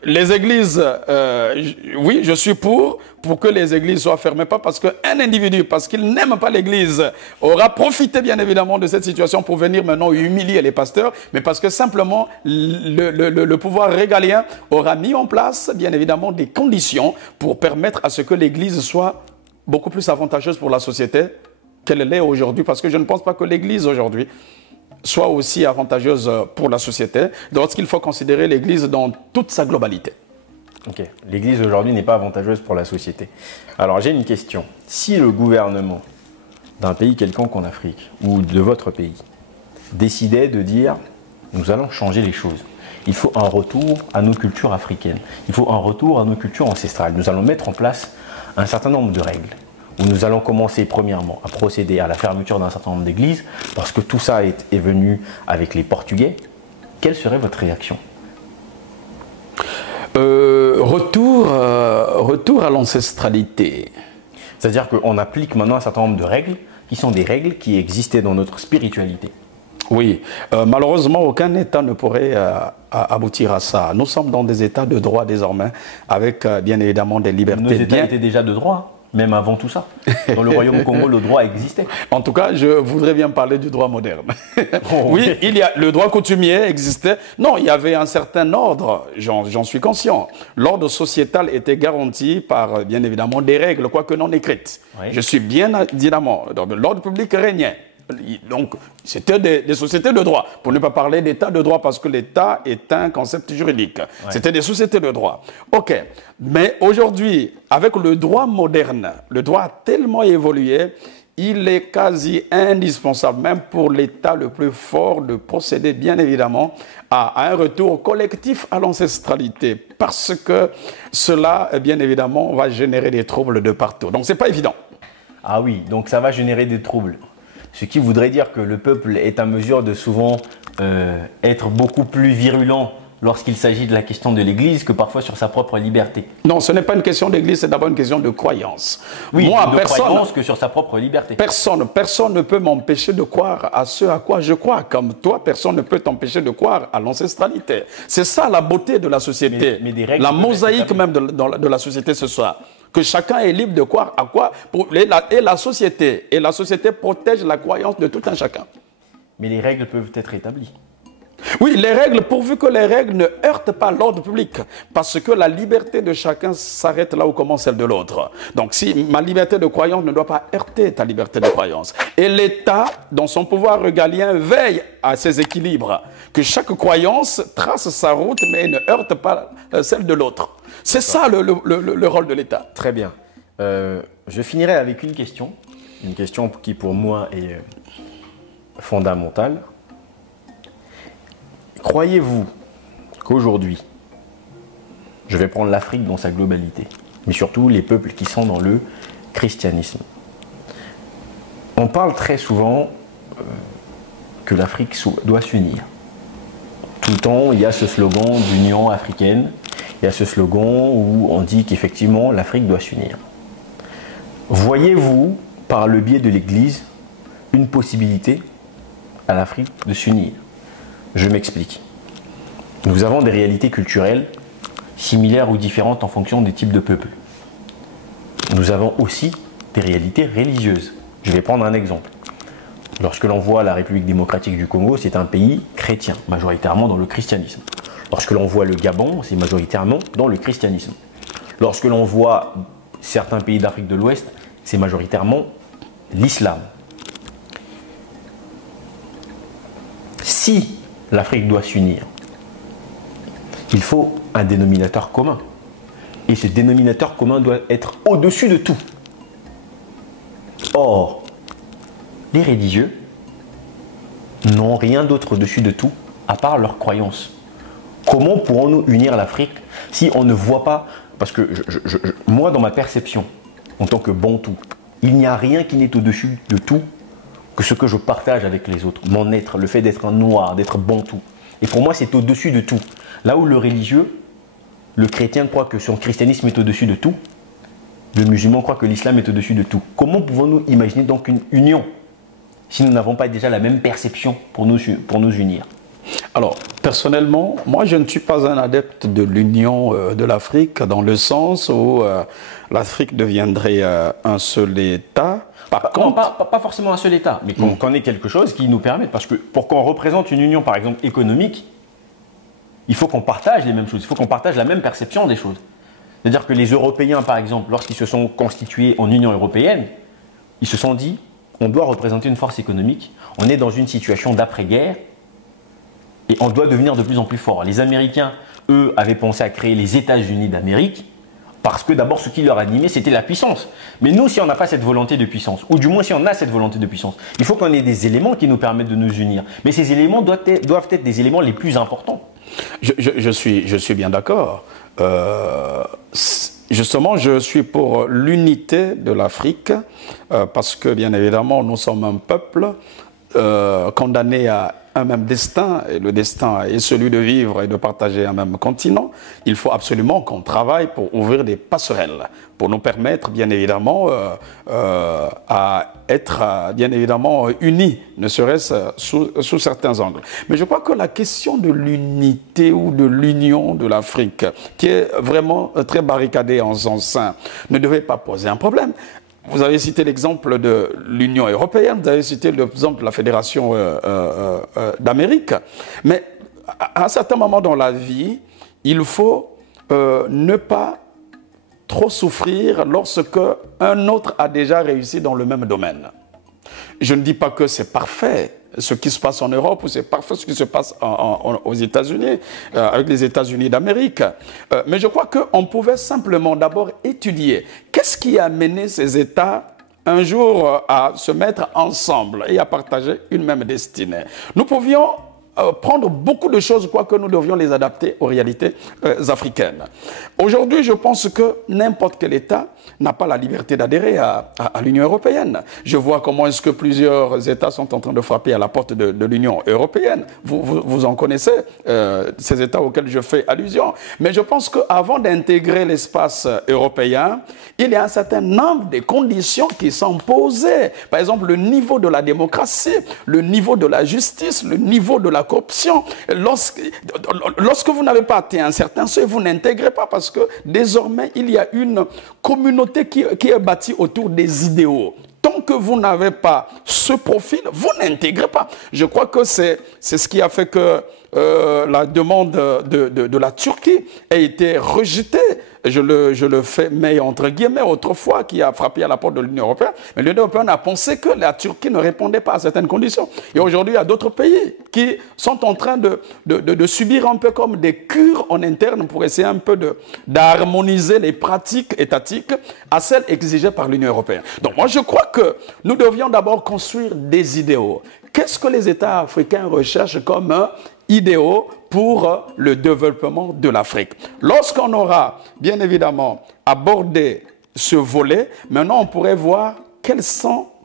les églises, oui, je suis pour que les églises soient fermées, pas parce qu'un individu, parce qu'il n'aime pas l'église, aura profité bien évidemment de cette situation pour venir maintenant humilier les pasteurs, mais parce que simplement le pouvoir régalien aura mis en place bien évidemment des conditions pour permettre à ce que l'église soit beaucoup plus avantageuse pour la société qu'elle l'est aujourd'hui, parce que je ne pense pas que l'église aujourd'hui soit aussi avantageuse pour la société, lorsqu'il faut considérer l'église dans toute sa globalité. Ok, l'église aujourd'hui n'est pas avantageuse pour la société. Alors j'ai une question. Si le gouvernement d'un pays quelconque en Afrique, ou de votre pays, décidait de dire « nous allons changer les choses », il faut un retour à nos cultures africaines, il faut un retour à nos cultures ancestrales. Nous allons mettre en place un certain nombre de règles, où nous allons commencer premièrement à procéder à la fermeture d'un certain nombre d'églises, parce que tout ça est venu avec les Portugais. Quelle serait votre réaction ? Retour à l'ancestralité. C'est-à-dire qu'on applique maintenant un certain nombre de règles qui sont des règles qui existaient dans notre spiritualité. Oui, malheureusement, aucun État ne pourrait aboutir à ça. Nous sommes dans des États de droit désormais, avec bien évidemment des libertés. Nos États étaient déjà de droit, même avant tout ça. Dans le Royaume Congo, le droit existait. En tout cas, je voudrais bien parler du droit moderne. Oh, oui, le droit coutumier existait. Non, il y avait un certain ordre, j'en suis conscient. L'ordre sociétal était garanti par, bien évidemment, des règles, quoique non écrites. Oui. Je suis bien évidemment, l'ordre public régnait. Donc, c'était des sociétés de droit, pour ne pas parler d'état de droit, parce que l'état est un concept juridique. Ouais. C'était des sociétés de droit. Ok, mais aujourd'hui, avec le droit moderne, le droit a tellement évolué, il est quasi indispensable, même pour l'état le plus fort, de procéder bien évidemment à un retour collectif à l'ancestralité, parce que cela, bien évidemment, va générer des troubles de partout. Donc, c'est pas évident. Ah oui, donc ça va générer des troubles. Ce qui voudrait dire que le peuple est à mesure de souvent être beaucoup plus virulent lorsqu'il s'agit de la question de l'Église que parfois sur sa propre liberté. Non, ce n'est pas une question d'Église, c'est d'abord une question de croyance. Oui, moi, de croyance que sur sa propre liberté. Personne ne peut m'empêcher de croire à ce à quoi je crois. Comme toi, personne ne peut t'empêcher de croire à l'ancestralité. C'est ça la beauté de la société. Mais des règles la mosaïque même de la société ce soir. Que chacun est libre de croire à quoi. Et la société protège la croyance de tout un chacun. Mais les règles peuvent être établies. Oui, les règles, pourvu que les règles ne heurtent pas l'ordre public. Parce que la liberté de chacun s'arrête là où commence celle de l'autre. Donc si ma liberté de croyance ne doit pas heurter ta liberté de croyance. Et l'État, dans son pouvoir régalien, veille à ces équilibres. Que chaque croyance trace sa route, mais ne heurte pas celle de l'autre. C'est ça le rôle de l'État. Très bien. Je finirai avec une question qui pour moi est fondamentale. Croyez-vous qu'aujourd'hui, je vais prendre l'Afrique dans sa globalité, mais surtout les peuples qui sont dans le christianisme. On parle très souvent que l'Afrique doit s'unir. Tout le temps, il y a ce slogan d'Union africaine, il y a ce slogan où on dit qu'effectivement l'Afrique doit s'unir. Voyez-vous, par le biais de l'Église, une possibilité à l'Afrique de s'unir? Je m'explique. Nous avons des réalités culturelles similaires ou différentes en fonction des types de peuples. Nous avons aussi des réalités religieuses. Je vais prendre un exemple. Lorsque l'on voit la République démocratique du Congo, c'est un pays chrétien, majoritairement dans le christianisme. Lorsque l'on voit le Gabon, c'est majoritairement dans le christianisme. Lorsque l'on voit certains pays d'Afrique de l'Ouest, c'est majoritairement l'islam. Si l'Afrique doit s'unir, il faut un dénominateur commun. Et ce dénominateur commun doit être au-dessus de tout. Or, les religieux n'ont rien d'autre au-dessus de tout à part leur croyance. Comment pourrons-nous unir l'Afrique si on ne voit pas... Parce que moi, dans ma perception, en tant que Bantou, il n'y a rien qui n'est au-dessus de tout que ce que je partage avec les autres. Mon être, le fait d'être un noir, d'être Bantou. Et pour moi, c'est au-dessus de tout. Là où le religieux, le chrétien croit que son christianisme est au-dessus de tout, le musulman croit que l'islam est au-dessus de tout. Comment pouvons-nous imaginer donc une union si nous n'avons pas déjà la même perception pour nous unir? Alors, personnellement, moi je ne suis pas un adepte de l'union de l'Afrique dans le sens où l'Afrique deviendrait un seul État. Par contre, pas forcément un seul État, mais qu'on ait quelque chose qui nous permette. Parce que pour qu'on représente une union, par exemple, économique, il faut qu'on partage les mêmes choses, il faut qu'on partage la même perception des choses. C'est-à-dire que les Européens, par exemple, lorsqu'ils se sont constitués en Union européenne, ils se sont dit, on doit représenter une force économique, on est dans une situation d'après-guerre, et on doit devenir de plus en plus fort. Les Américains, eux, avaient pensé à créer les États-Unis d'Amérique, parce que d'abord, ce qui leur animait, c'était la puissance. Mais nous, si on n'a pas cette volonté de puissance, ou du moins si on a cette volonté de puissance, il faut qu'on ait des éléments qui nous permettent de nous unir. Mais ces éléments doivent être des éléments les plus importants. Je suis bien d'accord. Justement, je suis pour l'unité de l'Afrique, parce que, bien évidemment, nous sommes un peuple condamné à un même destin, et le destin est celui de vivre et de partager un même continent. Il faut absolument qu'on travaille pour ouvrir des passerelles, pour nous permettre, bien évidemment, à être, bien évidemment, unis, ne serait-ce sous certains angles. Mais je crois que la question de l'unité ou de l'union de l'Afrique, qui est vraiment très barricadée en son sein, ne devait pas poser un problème. Vous avez cité l'exemple de l'Union européenne, vous avez cité l'exemple de la Fédération d'Amérique. Mais à un certain moment dans la vie, il faut ne pas trop souffrir lorsque un autre a déjà réussi dans le même domaine. Je ne dis pas que c'est parfait ce qui se passe en Europe ou c'est parfait ce qui se passe aux États-Unis, avec les États-Unis d'Amérique. Mais je crois qu'on pouvait simplement d'abord étudier qu'est-ce qui a amené ces États un jour à se mettre ensemble et à partager une même destinée. Nous pouvions prendre beaucoup de choses, quoique nous devions les adapter aux réalités africaines. Aujourd'hui, je pense que n'importe quel État n'a pas la liberté d'adhérer à l'Union européenne. Je vois comment est-ce que plusieurs États sont en train de frapper à la porte de l'Union européenne. Vous en connaissez, ces États auxquels je fais allusion. Mais je pense qu'avant d'intégrer l'espace européen, il y a un certain nombre de conditions qui sont posées. Par exemple, le niveau de la démocratie, le niveau de la justice, le niveau de la corruption. Lorsque vous n'avez pas atteint un certain seuil, vous n'intégrez pas parce que désormais, il y a une communauté qui est bâtie autour des idéaux. Tant que vous n'avez pas ce profil, vous n'intégrez pas. Je crois que c'est ce qui a fait que la demande de la Turquie a été rejetée. Je le fais, mais entre guillemets, autrefois, qui a frappé à la porte de l'Union européenne. Mais l'Union européenne a pensé que la Turquie ne répondait pas à certaines conditions. Et aujourd'hui, il y a d'autres pays qui sont en train de subir un peu comme des cures en interne pour essayer un peu d'harmoniser les pratiques étatiques à celles exigées par l'Union européenne. Donc moi, je crois que nous devions d'abord construire des idéaux. Qu'est-ce que les États africains recherchent comme idéaux pour le développement de l'Afrique? Lorsqu'on aura, bien évidemment, abordé ce volet, maintenant on pourrait voir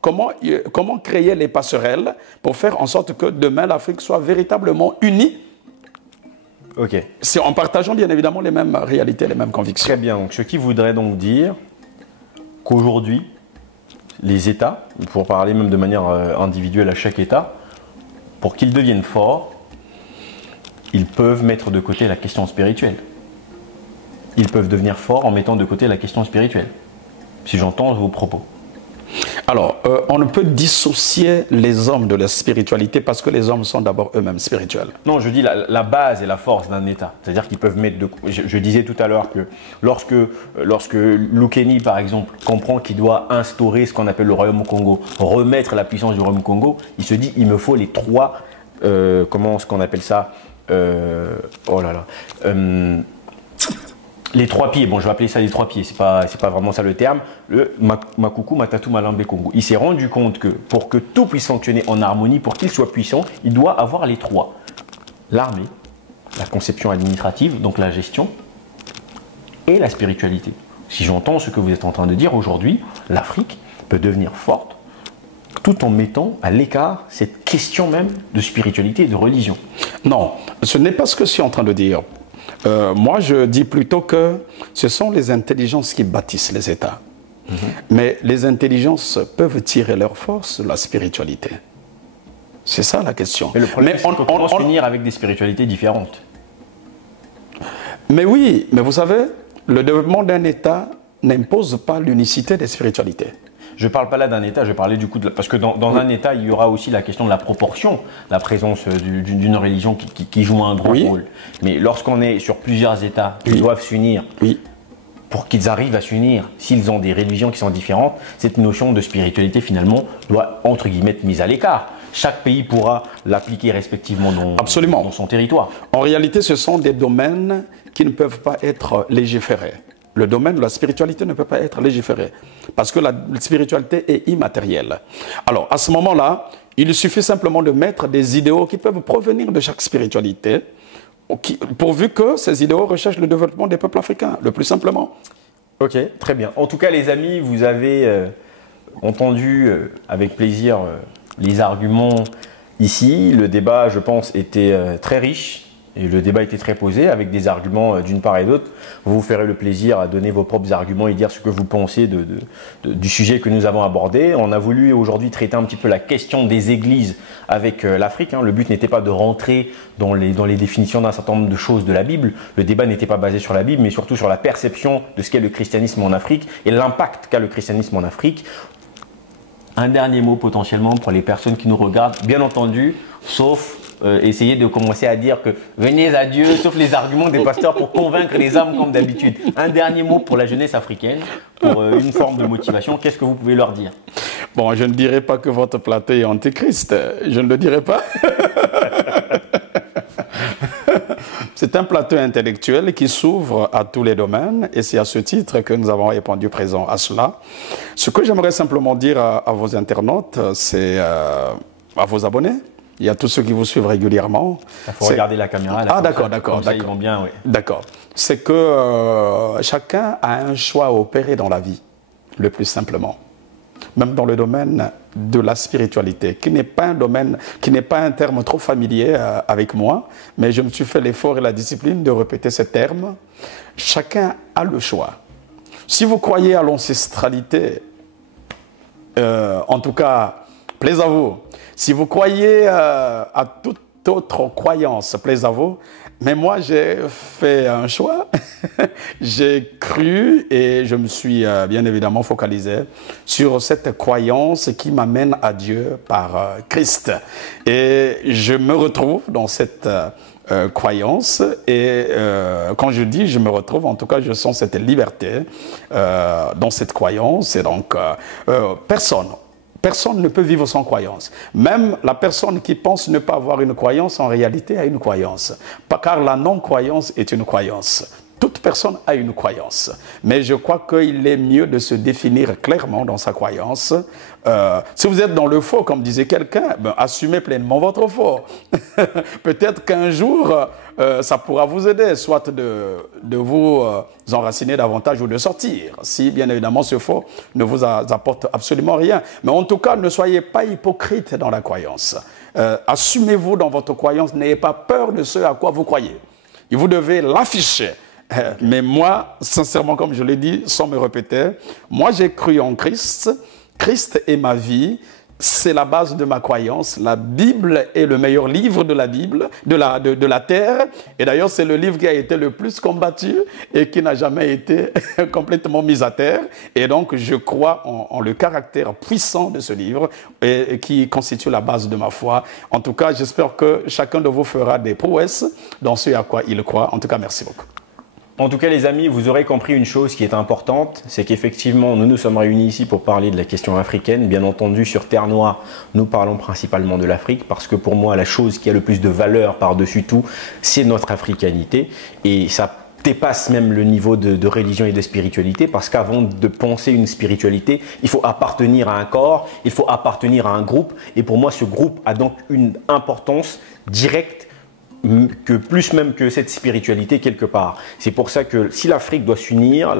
comment créer les passerelles pour faire en sorte que demain l'Afrique soit véritablement unie. Ok. C'est en partageant bien évidemment les mêmes réalités, les mêmes convictions. Très bien. Donc, ce qui voudrait donc dire qu'aujourd'hui, les États, pour parler même de manière individuelle à chaque État, pour qu'ils deviennent forts, ils peuvent mettre de côté la question spirituelle. Ils peuvent devenir forts en mettant de côté la question spirituelle. Si j'entends vos propos. Alors, on ne peut dissocier les hommes de la spiritualité parce que les hommes sont d'abord eux-mêmes spirituels. Non, je dis la base et la force d'un État. C'est-à-dire qu'ils peuvent mettre de... Je disais tout à l'heure que lorsque Lukeni, par exemple, comprend qu'il doit instaurer ce qu'on appelle le Royaume Congo, remettre la puissance du Royaume Congo, il se dit il me faut les trois... comment est-ce qu'on appelle ça les trois pieds, bon je vais appeler ça les trois pieds, c'est pas vraiment ça le terme, le Makuku, Matatu, Malambe, Congo. Il s'est rendu compte que pour que tout puisse fonctionner en harmonie, pour qu'il soit puissant, il doit avoir les trois. L'armée, la conception administrative, donc la gestion, et la spiritualité. Si j'entends ce que vous êtes en train de dire aujourd'hui, l'Afrique peut devenir forte tout en mettant à l'écart cette question même de spiritualité et de religion. Non, ce n'est pas ce que je suis en train de dire. Moi, je dis plutôt que ce sont les intelligences qui bâtissent les États. Mais les intelligences peuvent tirer leur force de la spiritualité. C'est ça la question. Mais le problème, c'est qu'on peut se unir avec des spiritualités différentes. Mais oui, mais vous savez, le développement d'un État n'impose pas l'unicité des spiritualités. Je ne parle pas là d'un État, je parlais du coup de... Parce que dans un État, il y aura aussi la question de la proportion, la présence d'une religion qui joue un grand rôle. Mais lorsqu'on est sur plusieurs États qui doivent s'unir, pour qu'ils arrivent à s'unir, s'ils ont des religions qui sont différentes, cette notion de spiritualité finalement doit, entre guillemets, être mise à l'écart. Chaque pays pourra l'appliquer respectivement dans son territoire. En réalité, ce sont des domaines qui ne peuvent pas être légiférés. Le domaine de la spiritualité ne peut pas être légiféré parce que la spiritualité est immatérielle. Alors, à ce moment-là, il suffit simplement de mettre des idéaux qui peuvent provenir de chaque spiritualité, pourvu que ces idéaux recherchent le développement des peuples africains, le plus simplement. Ok, très bien. En tout cas, les amis, vous avez entendu avec plaisir les arguments ici. Le débat, je pense, était très riche. Et le débat était très posé avec des arguments d'une part et d'autre. Vous vous ferez le plaisir à donner vos propres arguments et dire ce que vous pensez du sujet que nous avons abordé. On a voulu aujourd'hui traiter un petit peu la question des églises avec l'Afrique. Le but n'était pas de rentrer dans les définitions d'un certain nombre de choses de la Bible. Le débat n'était pas basé sur la Bible, mais surtout sur la perception de ce qu'est le christianisme en Afrique et l'impact qu'a le christianisme en Afrique. Un dernier mot potentiellement pour les personnes qui nous regardent, bien entendu, sauf essayer de commencer à dire que venez à Dieu, sauf les arguments des pasteurs pour convaincre les âmes comme d'habitude. Un dernier mot pour la jeunesse africaine, pour une forme de motivation, qu'est-ce que vous pouvez leur dire? Bon, je ne dirais pas que votre plateau est antéchrist, je ne le dirais pas. C'est un plateau intellectuel qui s'ouvre à tous les domaines et c'est à ce titre que nous avons répondu présent à cela. Ce que j'aimerais simplement dire à vos internautes, c'est à vos abonnés. Il y a tous ceux qui vous suivent régulièrement. Il faut regarder la caméra. Ah d'accord. Ils vont bien, oui. D'accord. C'est que chacun a un choix à opérer dans la vie, le plus simplement. Même dans le domaine de la spiritualité, qui n'est pas un domaine, qui n'est pas un terme trop familier avec moi, mais je me suis fait l'effort et la discipline de répéter ce terme. Chacun a le choix. Si vous croyez à l'ancestralité, en tout cas, plaise à vous. Si vous croyez à toute toute autre croyance plaise à vous. Mais moi, j'ai fait un choix. J'ai cru et je me suis bien évidemment focalisé sur cette croyance qui m'amène à Dieu par Christ. Et je me retrouve dans cette croyance et quand je dis je me retrouve, en tout cas je sens cette liberté dans cette croyance et donc personne ne peut vivre sans croyance. Même la personne qui pense ne pas avoir une croyance, en réalité a une croyance. Car la non-croyance est une croyance. Toute personne a une croyance. Mais je crois qu'il est mieux de se définir clairement dans sa croyance. Si vous êtes dans le faux, comme disait quelqu'un, ben, assumez pleinement votre faux. Peut-être qu'un jour, ça pourra vous aider, soit de vous enraciner davantage ou de sortir, si bien évidemment ce faux ne vous apporte absolument rien. Mais en tout cas, ne soyez pas hypocrite dans la croyance. Assumez-vous dans votre croyance, n'ayez pas peur de ce à quoi vous croyez. Et vous devez l'afficher. Mais moi, sincèrement, comme je l'ai dit, sans me répéter, moi j'ai cru en Christ. Christ est ma vie. C'est la base de ma croyance. La Bible est le meilleur livre de la Bible, de la terre. Et d'ailleurs, c'est le livre qui a été le plus combattu et qui n'a jamais été complètement mis à terre. Et donc, je crois en le caractère puissant de ce livre et qui constitue la base de ma foi. En tout cas, j'espère que chacun de vous fera des prouesses dans ce à quoi il croit. En tout cas, merci beaucoup. En tout cas, les amis, vous aurez compris une chose qui est importante, c'est qu'effectivement, nous nous sommes réunis ici pour parler de la question africaine. Bien entendu, sur Terre Noire, nous parlons principalement de l'Afrique parce que pour moi, la chose qui a le plus de valeur par-dessus tout, c'est notre africanité. Et ça dépasse même le niveau de religion et de spiritualité parce qu'avant de penser une spiritualité, il faut appartenir à un corps, il faut appartenir à un groupe. Et pour moi, ce groupe a donc une importance directe que plus même que cette spiritualité quelque part. C'est pour ça que si l'Afrique doit s'unir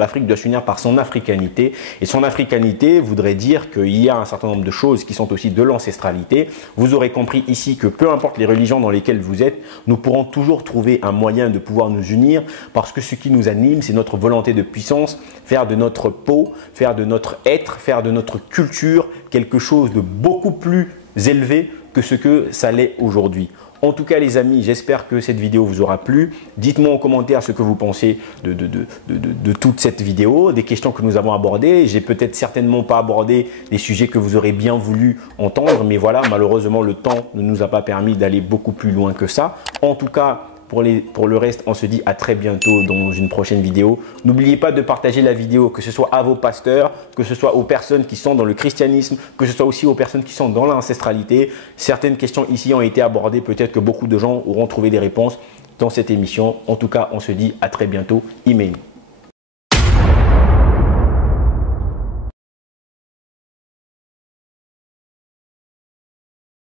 par son africanité. Et son africanité voudrait dire qu'il y a un certain nombre de choses qui sont aussi de l'ancestralité. Vous aurez compris ici que peu importe les religions dans lesquelles vous êtes, nous pourrons toujours trouver un moyen de pouvoir nous unir parce que ce qui nous anime, c'est notre volonté de puissance, faire de notre peau, faire de notre être, faire de notre culture quelque chose de beaucoup plus élevé que ce que ça l'est aujourd'hui. En tout cas, les amis, j'espère que cette vidéo vous aura plu. Dites-moi en commentaire ce que vous pensez de toute cette vidéo, des questions que nous avons abordées. J'ai peut-être certainement pas abordé des sujets que vous aurez bien voulu entendre, mais voilà, malheureusement, le temps ne nous a pas permis d'aller beaucoup plus loin que ça. En tout cas, pour le reste, on se dit à très bientôt dans une prochaine vidéo. N'oubliez pas de partager la vidéo, que ce soit à vos pasteurs, que ce soit aux personnes qui sont dans le christianisme, que ce soit aussi aux personnes qui sont dans l'ancestralité. Certaines questions ici ont été abordées. Peut-être que beaucoup de gens auront trouvé des réponses dans cette émission. En tout cas, on se dit à très bientôt. Amen.